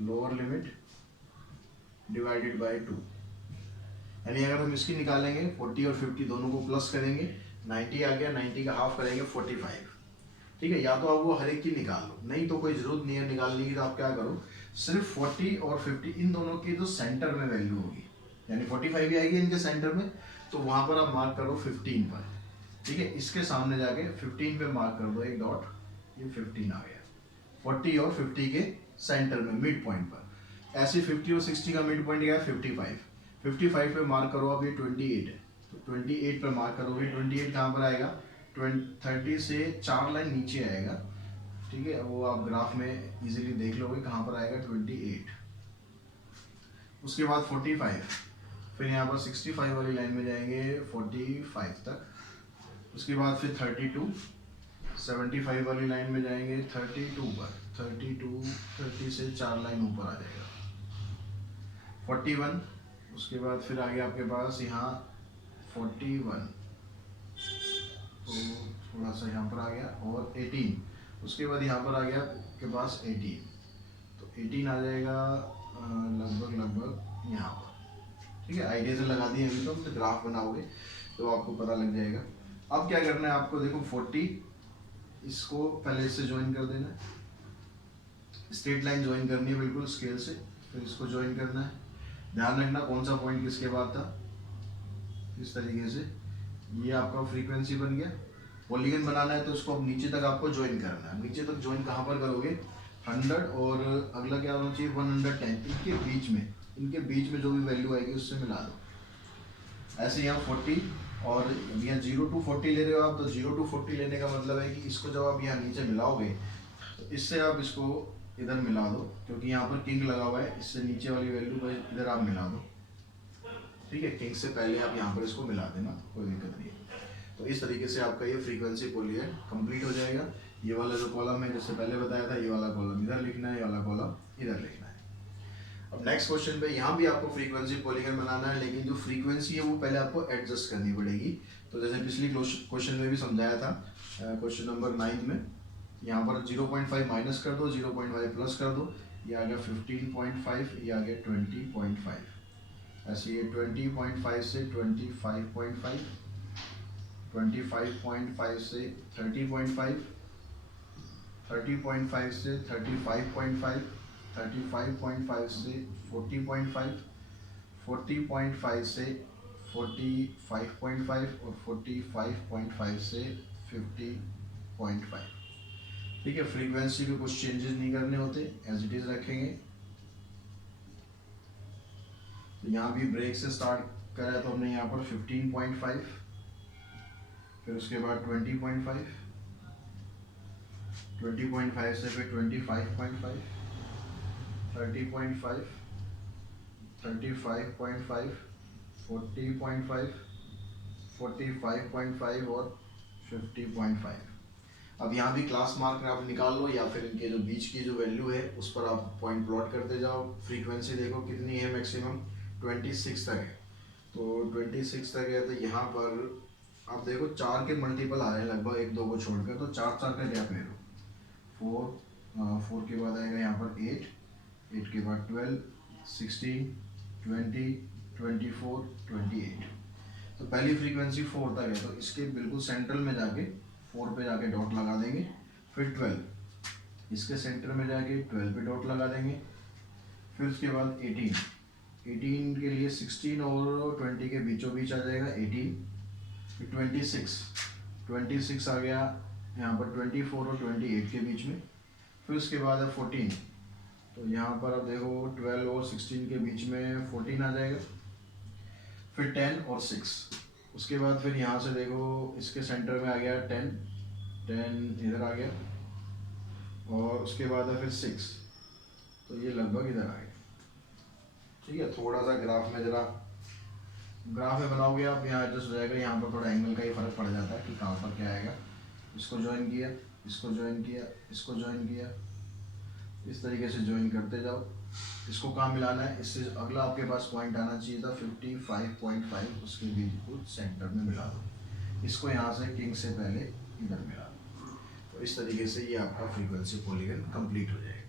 lower limit divided by 2। यानी अगर हम इसकी निकालेंगे 40 और 50 दोनों को प्लस करेंगे, 90 आ गया, 90 का हाफ करेंगे 45, ठीक है। या तो आप वो हर एक की निकाल लो, नहीं तो कोई जरूरत नहीं है निकालने की, तो आप क्या करो, सिर्फ 40 और 50 इन दोनों की जो सेंटर में वैल्यू होगी, यानी 45 भी आएगी इनके सेंटर में, तो वहां पर आप मार्क करो 15 पर, ठीक है। इसके सामने जाके 15 पे मार्क कर दो एक डॉट, ये 15 आ गया 40 और 50 के सेंटर में, मिड पॉइंट पर। ऐसे 50 और 60 का मिड पॉइंट क्या है? 55 पे मार्क करो, अब ये 28 है, तो 28 पे मार्क करोगे। 28 कहाँ पर आएगा? 30 से 4 लाइन नीचे आएगा, ठीक है। वो आप ग्राफ में इजीली देख लोगे कहाँ पर आएगा, 28। उसके बाद 45, फिर यहाँ पर 65 वाली लाइन में जाएंगे 45 तक। उसके बाद फिर 32, 75 वाली लाइन में जाएंगे 32 पर, 30 से 4 लाइन ऊपर आ जाएगा 41। उसके बाद फिर आगे आपके पास यहाँ 41, तो थोड़ा सा यहाँ पर आ गया, और 18। उसके बाद यहाँ पर आ गया आपके पास 18, तो 18 आ जाएगा लगभग यहाँ पर, ठीक है। आइडिया से लगा दिए अभी, तो ग्राफ बनाओगे तो आपको पता लग जाएगा। अब क्या करना है आपको, देखो 40, इसको पहले इससे ज्वाइन कर देना है, स्ट्रेट लाइन ज्वाइन करनी है बिल्कुल स्केल से, फिर इसको ज्वाइन करना है। ध्यान रखना कौन सा पॉइंट किसके बाद था, इस तरीके से। ये आपका फ्रीक्वेंसी बन गया। पॉलीगन बनाना है तो इसको अब नीचे तक आपको ज्वाइन करना है। नीचे तक ज्वाइन कहाँ पर करोगे? 100 और अगला क्या होना चाहिए 110, इनके बीच में जो भी वैल्यू आएगी उससे मिला दो। ऐसे यहाँ 40 और यहाँ 0 to 40 ले रहे हो आप, तो 0 to 40 लेने का मतलब है कि इसको जब आप यहाँ नीचे मिलाओगे तो इससे आप इसको इधर मिला दो, क्योंकि यहाँ पर किंग लगा हुआ है, इससे नीचे वाली वैल्यू को इधर आप मिला दो, ठीक है। किंग से पहले आप यहाँ पर इसको मिला देना, कोई दिक्कत नहीं है। तो इस तरीके से आपका ये फ्रीक्वेंसी पॉलीगन कंप्लीट हो जाएगा। ये वाला जो कॉलम है जैसे पहले बताया था, ये वाला कॉलम इधर लिखना है, ये वाला कॉलम इधर लिखना है। अब नेक्स्ट क्वेश्चन पे यहाँ भी आपको फ्रीक्वेंसी पॉलीगन बनाना है, लेकिन जो फ्रीक्वेंसी है वो पहले आपको एडजस्ट करनी पड़ेगी। तो जैसे पिछली क्वेश्चन में भी समझाया था, क्वेश्चन नंबर 9 में, यहाँ पर 0.5 माइनस कर दो, 0.5 प्लस कर दो, ये आ गया 15.5, ये आ गया 20.5। ऐसे ये 20.5 से 25.5, 25.5 से 30.5, 30.5 से 35.5, 35.5 से 40.5, 40.5 से 45.5 और 45.5 से 50.5, ठीक है। फ्रीक्वेंसी में कुछ चेंजेस नहीं करने होते, एज इट इज रखेंगे। तो यहाँ भी ब्रेक से स्टार्ट करा तो हमने यहाँ पर 15.5, फिर उसके बाद 20.5, 20.5 से फिर 25.5, 30.5, 35.5, 40.5, 45.5 और 50.5। अब यहाँ भी क्लास मार्क आप निकाल लो, या फिर इनके जो बीच की जो वैल्यू है उस पर आप पॉइंट प्लॉट करते जाओ। फ्रीक्वेंसी देखो कितनी है, मैक्सिमम 26 तक है, तो 26 तक है, तो यहाँ पर आप देखो 4 के मल्टीपल आ रहे हैं लगभग, 1-2 को छोड़कर, तो 4 का गैप ले लो। 4 के बाद आएगा यहाँ पर 8 के बाद 12, 16, 20, 24, 28। तो पहली फ्रीक्वेंसी 4 तक है, तो इसके बिल्कुल सेंट्रल में जाके 4 पे जाके डॉट लगा देंगे। फिर 12, इसके सेंटर में जाके 12 पे डॉट लगा देंगे। फिर उसके बाद 18 के लिए 16 और 20 के बीचों बीच आ जाएगा 18। फिर 26 आ गया यहाँ पर 24 और 28 के बीच में। फिर उसके बाद है 14, तो यहाँ पर अब देखो 12 और 16 के बीच में 14 आ जाएगा। फिर 10 और 6, उसके बाद फिर यहाँ से देखो इसके सेंटर में आ गया 10 इधर आ गया, और उसके बाद है फिर 6, तो ये लगभग इधर आ गया। ठीक है, थोड़ा सा ग्राफ में बनाओगे आप, यहाँ एडजस्ट हो जाएगा। यहाँ पर थोड़ा एंगल का ही फर्क पड़ जाता है कि कहाँ पर क्या आएगा। इसको ज्वाइन किया, इसको ज्वाइन किया, इसको ज्वाइन किया, इस तरीके से ज्वाइन करते जाओ। इसको कहाँ मिलाना है, इससे अगला आपके पास पॉइंट आना चाहिए था 55.5, उसके बिल्कुल सेंटर में मिला दो। इसको यहाँ से किंग से पहले इधर मिला दो। तो इस तरीके से ये आपका फ्रीक्वेंसी पॉलीगन कंप्लीट हो जाएगा।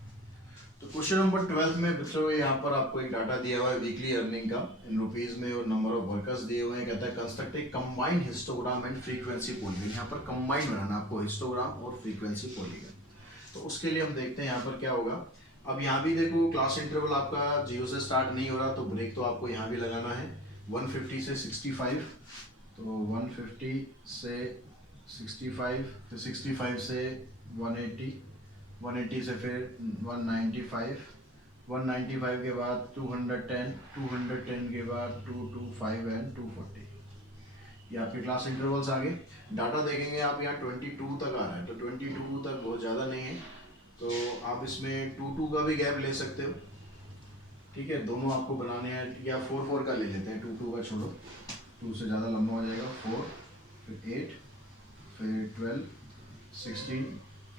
तो क्वेश्चन नंबर 12 में बच्चों यहाँ पर आपको एक डाटा दिया हुआ है वीकली अर्निंग का इन रुपीज में, और नंबर ऑफ वर्कर्स दिए हुए हैं। कहता है construct A combined histogram and frequency polygon. यहाँ पर कंबाइंड बनाना आपको हिस्टोग्राम और फ्रीक्वेंसी पॉलीगन। तो उसके लिए हम देखते हैं यहाँ पर क्या होगा। अब यहाँ भी देखो क्लास इंटरवल आपका 0 से स्टार्ट नहीं हो रहा, तो ब्रेक तो आपको यहाँ भी लगाना है 150 से 65। तो 150 से 65, फिर 65 से 180, 180 से फिर 195, 195 के बाद 210, 210 के बाद 225 एंड 240। ये आपके क्लास इंटरवल्स आ गए। डाटा देखेंगे आप यहाँ 22 तक आ रहा है, तो 22 तक बहुत ज़्यादा नहीं है, तो आप इसमें 2 का भी गैप ले सकते हो। ठीक है, दोनों आपको बनाने हैं, या 4 का ले लेते हैं, 2 का छोड़ो, 2 से ज़्यादा लंबा हो जाएगा। 4, फिर 8, फिर 12, 16,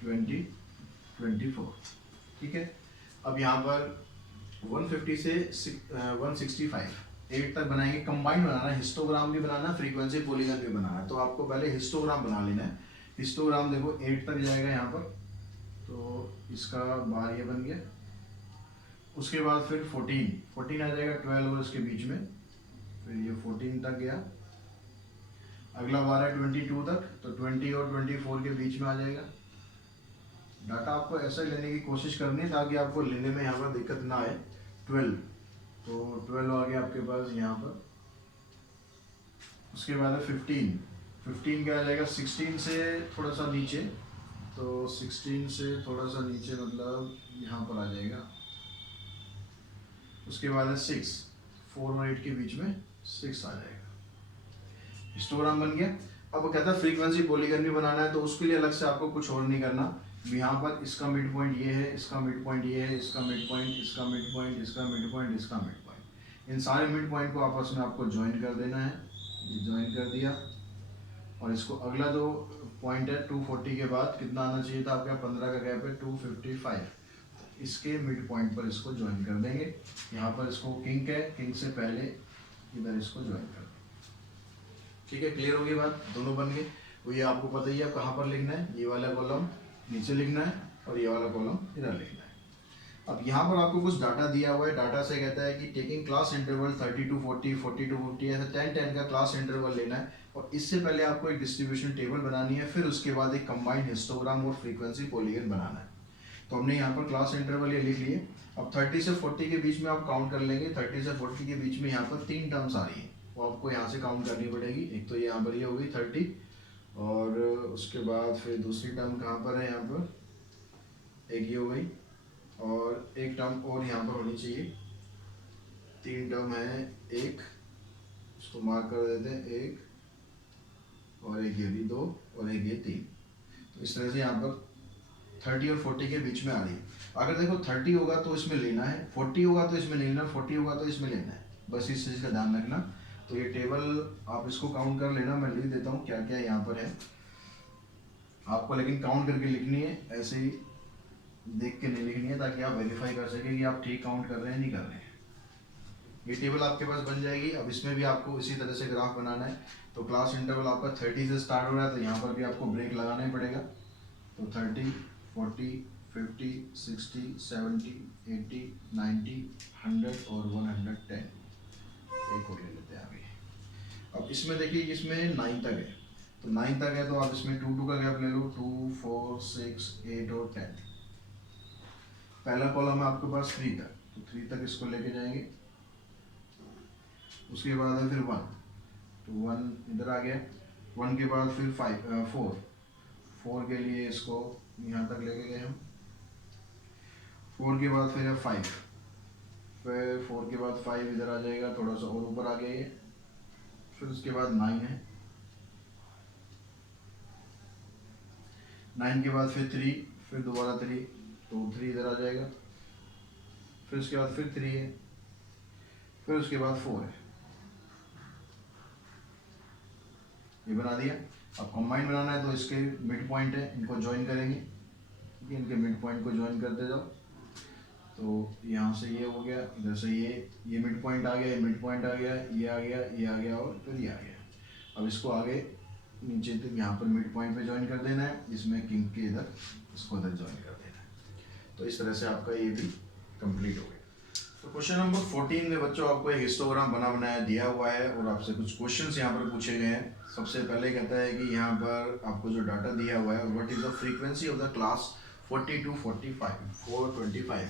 20, 24। ठीक है, अब यहाँ पर 150 से 165, 8 तक बनाएंगे। कंबाइंड बनाना है, हिस्टोग्राम भी बनाना है, फ्रीक्वेंसी पॉलीगन भी बनाना है। तो आपको पहले हिस्टोग्राम बना लेना है। हिस्टोग्राम देखो 8 तक जाएगा यहाँ पर, तो इसका बार ये बन गया। उसके बाद फिर 14 आ जाएगा 12 और इसके बीच में, फिर ये 14 तक गया। अगला बार है 22 तक, तो 20 और 24 के बीच में आ जाएगा। डाटा आपको ऐसा लेने की कोशिश करनी है ताकि आपको लेने में यहाँ पर दिक्कत ना आए। 12, तो 12 आ गया आपके पास यहाँ पर। उसके बाद है 15 क्या आ जाएगा 16 से थोड़ा सा नीचे, तो 16 से थोड़ा सा नीचे मतलब यहाँ पर आ जाएगा। उसके बाद है 6, 4 और 8 के बीच में 6 आ जाएगा। हिस्टोग्राम बन गया। अब कहता है फ्रीक्वेंसी पॉलीगन भी बनाना है, तो उसके लिए अलग से आपको कुछ और नहीं करना। यहाँ पर इसका मिड पॉइंट ये है, इसका मिड पॉइंट ये है, इसका मिड पॉइंट, इसका मिड पॉइंट, इसका मिड पॉइंट, इसका मिड पॉइंट, इन सारे मिड पॉइंट को आपस में आपको ज्वाइन कर देना है। ये ज्वाइन कर दिया, और इसको अगला जो पॉइंट है 240 के बाद कितना आना चाहिए था आपका, 15 का गैप है 255, इसके मिड पॉइंट पर इसको ज्वाइन कर देंगे। यहाँ पर इसको किंग है, किंग से पहले इधर इसको ज्वाइन कर देंगे। ठीक है, क्लियर होगी बात, दोनों बन गए। वो ये आपको पता ही है कहाँ पर लिखना है, ये वाला कॉलम नीचे लिखना है और ये वाला कॉलम इधर लिखना है। अब यहाँ पर आपको कुछ डाटा दिया हुआ है। डाटा से कहता है कि taking class interval 30 to 40, 40 to 50, ऐसा 10 का क्लास इंटरवल लेना है, और इससे पहले आपको एक डिस्ट्रीब्यूशन टेबल बनानी है, फिर उसके बाद एक कंबाइंड हिस्टोग्राम और फ्रीक्वेंसी पॉलीगन बनाना है। तो हमने यहाँ पर क्लास इंटरवल ये लिख लिए। अब 30 से 40 के बीच में आप काउंट कर लेंगे। 30 से 40 के बीच में यहाँ पर 3 टर्म्स आ रही हैं, वो आपको यहाँ से काउंट करनी पड़ेगी। एक तो यहाँ पर ये होगी 30, और उसके बाद फिर दूसरी टर्म कहाँ पर है, यहाँ पर एक ये हो गई, और एक टर्म और यहाँ पर होनी चाहिए। 3 टर्म है, एक उसको मार्क कर देते हैं, एक, और एक ये भी 2, और एक ये 3। तो इस तरह से यहाँ पर 30 और 40 के बीच में आ रही है। अगर देखो 30 होगा तो इसमें लेना है, 40 होगा तो इसमें लेना है, 40 होगा तो इसमें लेना है, बस इस चीज़ का ध्यान रखना। तो ये टेबल आप इसको काउंट कर लेना, मैं लिख देता हूँ क्या क्या यहाँ पर है आपको, लेकिन काउंट करके लिखनी है, ऐसे ही देख के नहीं लिखनी है, ताकि आप वेरीफाई कर सकें कि आप ठीक काउंट कर रहे हैं नहीं कर रहे हैं। ये टेबल आपके पास बन जाएगी। अब इसमें भी आपको इसी तरह से ग्राफ बनाना है। तो क्लास इंटरवल आपका 30 से स्टार्ट हो रहा है, तो यहाँ पर भी आपको ब्रेक लगाना ही पड़ेगा। तो 30, 40, 50, 60, 70, 80, 90, 100 और 110। एक और ले लेते हैं अभी। अब इसमें देखिए इसमें 9 तक है, तो 9 तक है तो आप इसमें 2 का गैप ले लो, 2, 4, 6, 8 और 10। पहला कॉलम है आपके पास 3 तक, तो 3 तक इसको लेके जाएंगे। उसके बाद है फिर 1, तो 1 इधर आ गया। 1 के बाद फिर 4 के लिए इसको यहाँ तक लेके गए हम। 4 के बाद फिर है 5, फिर 4 के बाद 5 इधर आ जाएगा, थोड़ा सा और ऊपर आ गया ये। फिर उसके बाद 9 है, 9 के बाद फिर 3, फिर दोबारा 3, तो 3 इधर आ जाएगा। फिर उसके बाद फिर 3 है, फिर उसके बाद 4 है। ये बना दिया। अब कंबाइन बनाना है तो इसके मिड पॉइंट है, इनको ज्वाइन करेंगे। ठीक है, इनके मिड पॉइंट को ज्वाइन करते जाओ। तो यहाँ से ये हो गया, इधर से ये मिड पॉइंट आ गया, ये मिड पॉइंट आ गया, ये आ गया, ये आ गया और फिर ये आ गया। अब इसको आगे नीचे तक यहाँ पर मिड पॉइंट पे ज्वाइन कर देना है, इसमें किंग के इधर इसको इधर ज्वाइन कर देना है। तो इस तरह से आपका ये भी कंप्लीट हो गया। तो क्वेश्चन नंबर 14 में बच्चों आपको एक हिस्टोग्राम बनाया दिया हुआ है और आपसे कुछ क्वेश्चंस यहाँ पर पूछे गए हैं। सबसे पहले कहता है कि यहाँ पर आपको जो डाटा दिया हुआ है, what is the frequency of the class 40 to 425।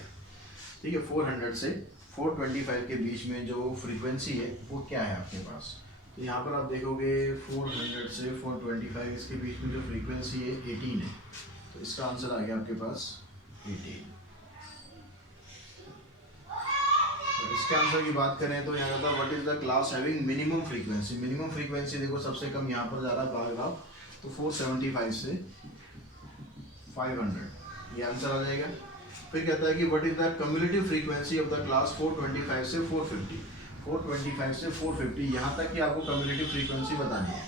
ठीक है, 400 से 425 के बीच में जो फ्रीक्वेंसी है वो क्या है आपके पास। तो यहाँ पर आप देखोगे 400 से 425 इसके बीच में जो फ्रीक्वेंसी है 18 है, तो इसका आंसर आ गया आपके पास 18। इसके आंसर की बात करें तो यहाँ कहता है what is the class having minimum frequency. Minimum frequency देखो सबसे कम यहाँ पर जा रहा है पैराग्राफ, तो 475 से 500, ये आंसर आ जाएगा। फिर कहता है कि what is the cumulative frequency of the class 425 से 450। 425 से 450 यहाँ तक कि आपको कम्युलेटिव फ्रीक्वेंसी बतानी है।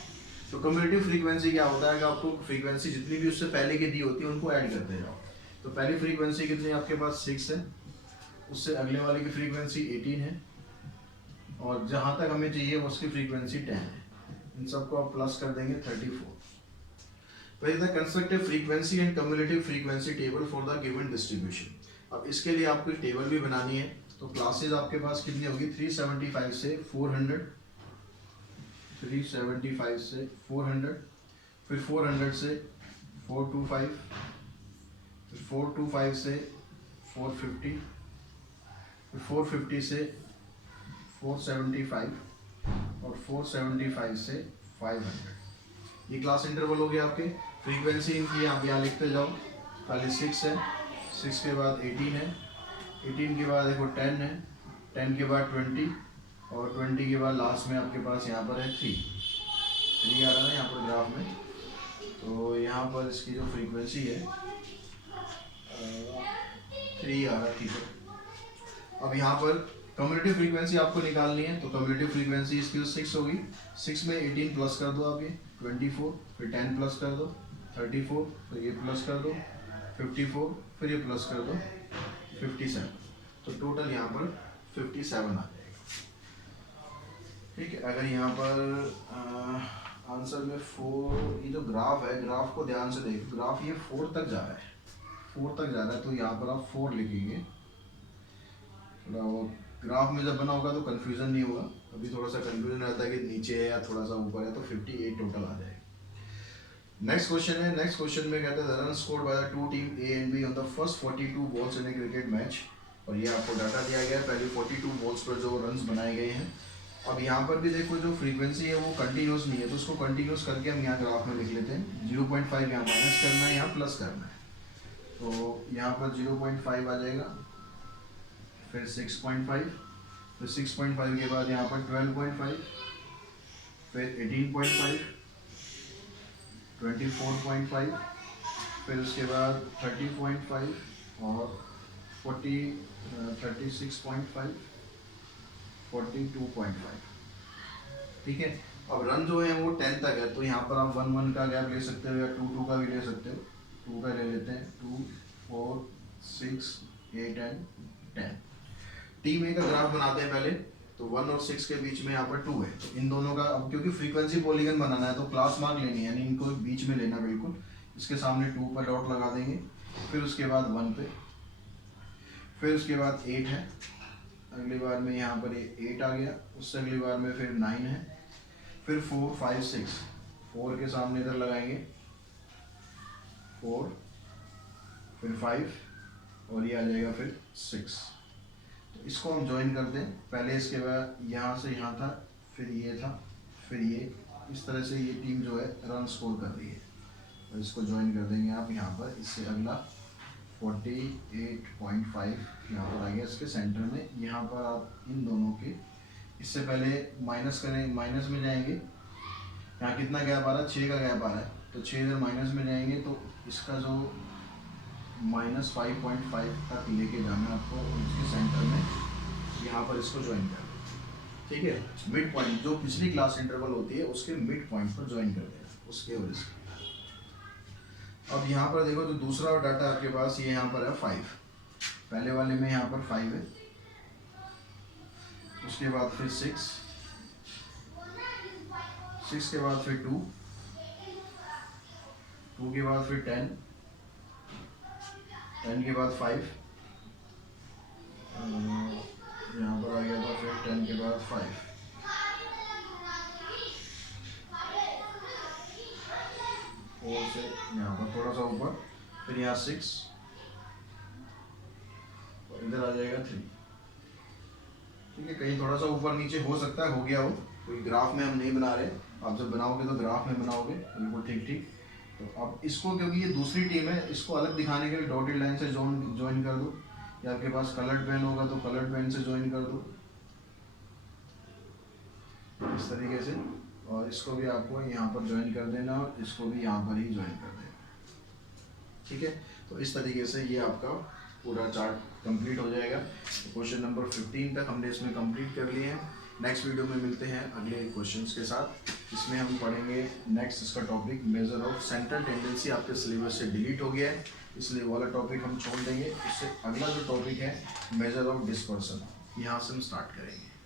तो कम्युलेटिव फ्रीक्वेंसी क्या होता है कि आपको फ्रीक्वेंसी जितनी भी उससे पहले की दी होती है उनको ऐड करते जाओ। तो पहली फ्रीक्वेंसी कितनी आपके पास 6 है, उससे अगले वाले की फ्रीक्वेंसी 18 है और जहाँ तक हमें चाहिए उसकी फ्रीक्वेंसी 10 है। इन सबको आप प्लस कर देंगे 34। फिर the constructive frequency and cumulative frequency table for the given distribution. अब इसके लिए आपको एक टेबल भी बनानी है। तो क्लासेस आपके पास कितनी होगी 375 से 400, 375 से 400, फिर 400 से 425, फिर 425 से 450, 450 से 475 और 475 से 500। ये क्लास इंटरवल हो गया आपके। फ्रीक्वेंसी इनकी आप यहाँ लिखते जाओ। पहले 6 है, 6 के बाद 18 है, 18 के बाद देखो 10 है, 10 के बाद 20 और 20 के बाद लास्ट में आपके पास यहाँ पर है 3 आ रहा है यहाँ पर ग्राफ में। तो यहाँ पर इसकी जो फ्रीक्वेंसी है 3 आ रहा है। ठीक है, अब यहाँ पर कम्युलेटिव फ्रीक्वेंसी आपको निकालनी है। तो कम्युलेटिव फ्रीक्वेंसी इसकी 6 होगी, 6 में 18 प्लस कर दो आप ये 24, फिर 10 प्लस कर दो 34, फिर ये प्लस कर दो 54, फिर ये प्लस कर दो 57। तो टोटल यहाँ पर 57 आ जाएगा। ठीक है, अगर यहाँ पर आंसर में 4, ये जो ग्राफ है ग्राफ को ध्यान से देखो, ग्राफ ये 4 तक जा रहा है, 4 तक जा रहा है, तो यहाँ पर आप 4 लिखेंगे। थोड़ा वो ग्राफ में जब बना होगा तो कंफ्यूजन नहीं होगा, अभी थोड़ा सा कंफ्यूजन रहता है कि नीचे है या थोड़ा सा ऊपर है। तो 58 टोटल आ जाएगा। नेक्स्ट क्वेश्चन है, नेक्स्ट क्वेश्चन में कहते हैं run scored by the two team A and be on the first 42 balls in A cricket match. और ये आपको डाटा दिया गया है, पहले 42 बॉल्स पर जो रन्स बनाए गए हैं। अब यहाँ पर भी देखो जो फ्रीक्वेंसी है वो कंटिन्यूस नहीं है, तो उसको कंटिन्यूस करके हम यहाँ ग्राफ में लिख लेते हैं। 0.5 यहाँ माइनस करना है, यहाँ प्लस करना है। तो यहाँ पर 0.5 आ जाएगा, फिर 6.5, फिर 6.5 के बाद यहाँ पर 12.5, फिर 18.5, 24.5, फिर उसके बाद 30.5 और 36.5, 42.5। ठीक है, अब रन जो है वो 10 तक है, तो यहाँ पर आप 1-1 का गैप ले सकते हो या 2-2 का भी ले सकते हो। 2 का ले लेते हैं, 2, 4, 6, 8 एंड 10। टीम ए का ग्राफ बनाते हैं पहले। तो 1 और 6 के बीच में यहाँ पर 2 है, तो इन दोनों का अब क्योंकि फ्रीक्वेंसी पॉलीगन बनाना है तो क्लास मार्क लेनी है, यानी इनको बीच में लेना बिल्कुल। इसके सामने 2 पर डॉट लगा देंगे। फिर उसके बाद 1 पे, फिर उसके बाद 8 है, अगली बार में यहाँ पर ये 8 आ गया, उससे अगली बार में फिर 9 है, फिर 4 5 6, 4 के सामने इधर लगाएंगे 4, फिर 5 और ये आ जाएगा फिर 6। तो इसको हम ज्वाइन कर दें, पहले इसके बाद यहाँ से यहाँ था, फिर ये था, फिर ये, इस तरह से ये टीम जो है रन स्कोर कर रही है। तो इसको ज्वाइन कर देंगे आप यहाँ पर, इससे अगला 48.5 यहाँ पर आ गया इसके सेंटर में। यहाँ पर आप इन दोनों के, इससे पहले माइनस करें, माइनस में जाएंगे, यहाँ कितना गैप आ रहा है, 6 का गैप आ रहा है, तो 6 इधर माइनस में जाएंगे तो इसका जो -5.5 तक लेके जाना है आपको, उसके सेंटर में यहाँ पर इसको ज्वाइन कर दें। ठीक है, मिड पॉइंट जो पिछली क्लास इंटरवल होती है उसके मिड पॉइंट पर ज्वाइन कर देना उसके वजह से। अब यहाँ पर देखो, जो दूसरा डाटा आपके पास ये यहाँ पर है 5, पहले वाले में यहाँ पर 5 है, उसके बाद फिर 6, 6 के बाद फिर 2, 2 के बाद फिर 10, 10 के बाद 5, यहाँ पर आ गया था फिर 10 के बाद 5, 4 से यहाँ पर थोड़ा सा ऊपर, फिर यहाँ 6 और इधर आ जाएगा 3। ठीक है, कहीं थोड़ा सा ऊपर नीचे हो सकता है, हो गया हो, कोई ग्राफ में हम नहीं बना रहे, आप जब बनाओगे तो ग्राफ में बनाओगे बिल्कुल ठीक ठीक। तो अब इसको, क्योंकि ये दूसरी टीम है, इसको अलग दिखाने के लिए डॉटेड लाइन से ज्वाइन कर दो, या आपके पास कलर्ड पेन होगा तो कलर्ड पेन से ज्वाइन कर दो इस तरीके से, और इसको भी आपको यहाँ पर ज्वाइन कर देना और इसको भी यहाँ पर ही ज्वाइन कर देना। ठीक है, तो इस तरीके से ये आपका पूरा चार्ट कंप्लीट हो जाएगा। तो क्वेश्चन नंबर 15 तक हमने इसमें कंप्लीट कर लिए हैं। नेक्स्ट वीडियो में मिलते हैं अगले क्वेश्चंस के साथ। इसमें हम पढ़ेंगे नेक्स्ट इसका topic measure of central tendency, आपके सिलेबस से डिलीट हो गया है इसलिए वो वाला टॉपिक हम छोड़ देंगे। इससे अगला जो टॉपिक है मेजर ऑफ डिस्पर्सन, यहाँ से हम स्टार्ट करेंगे।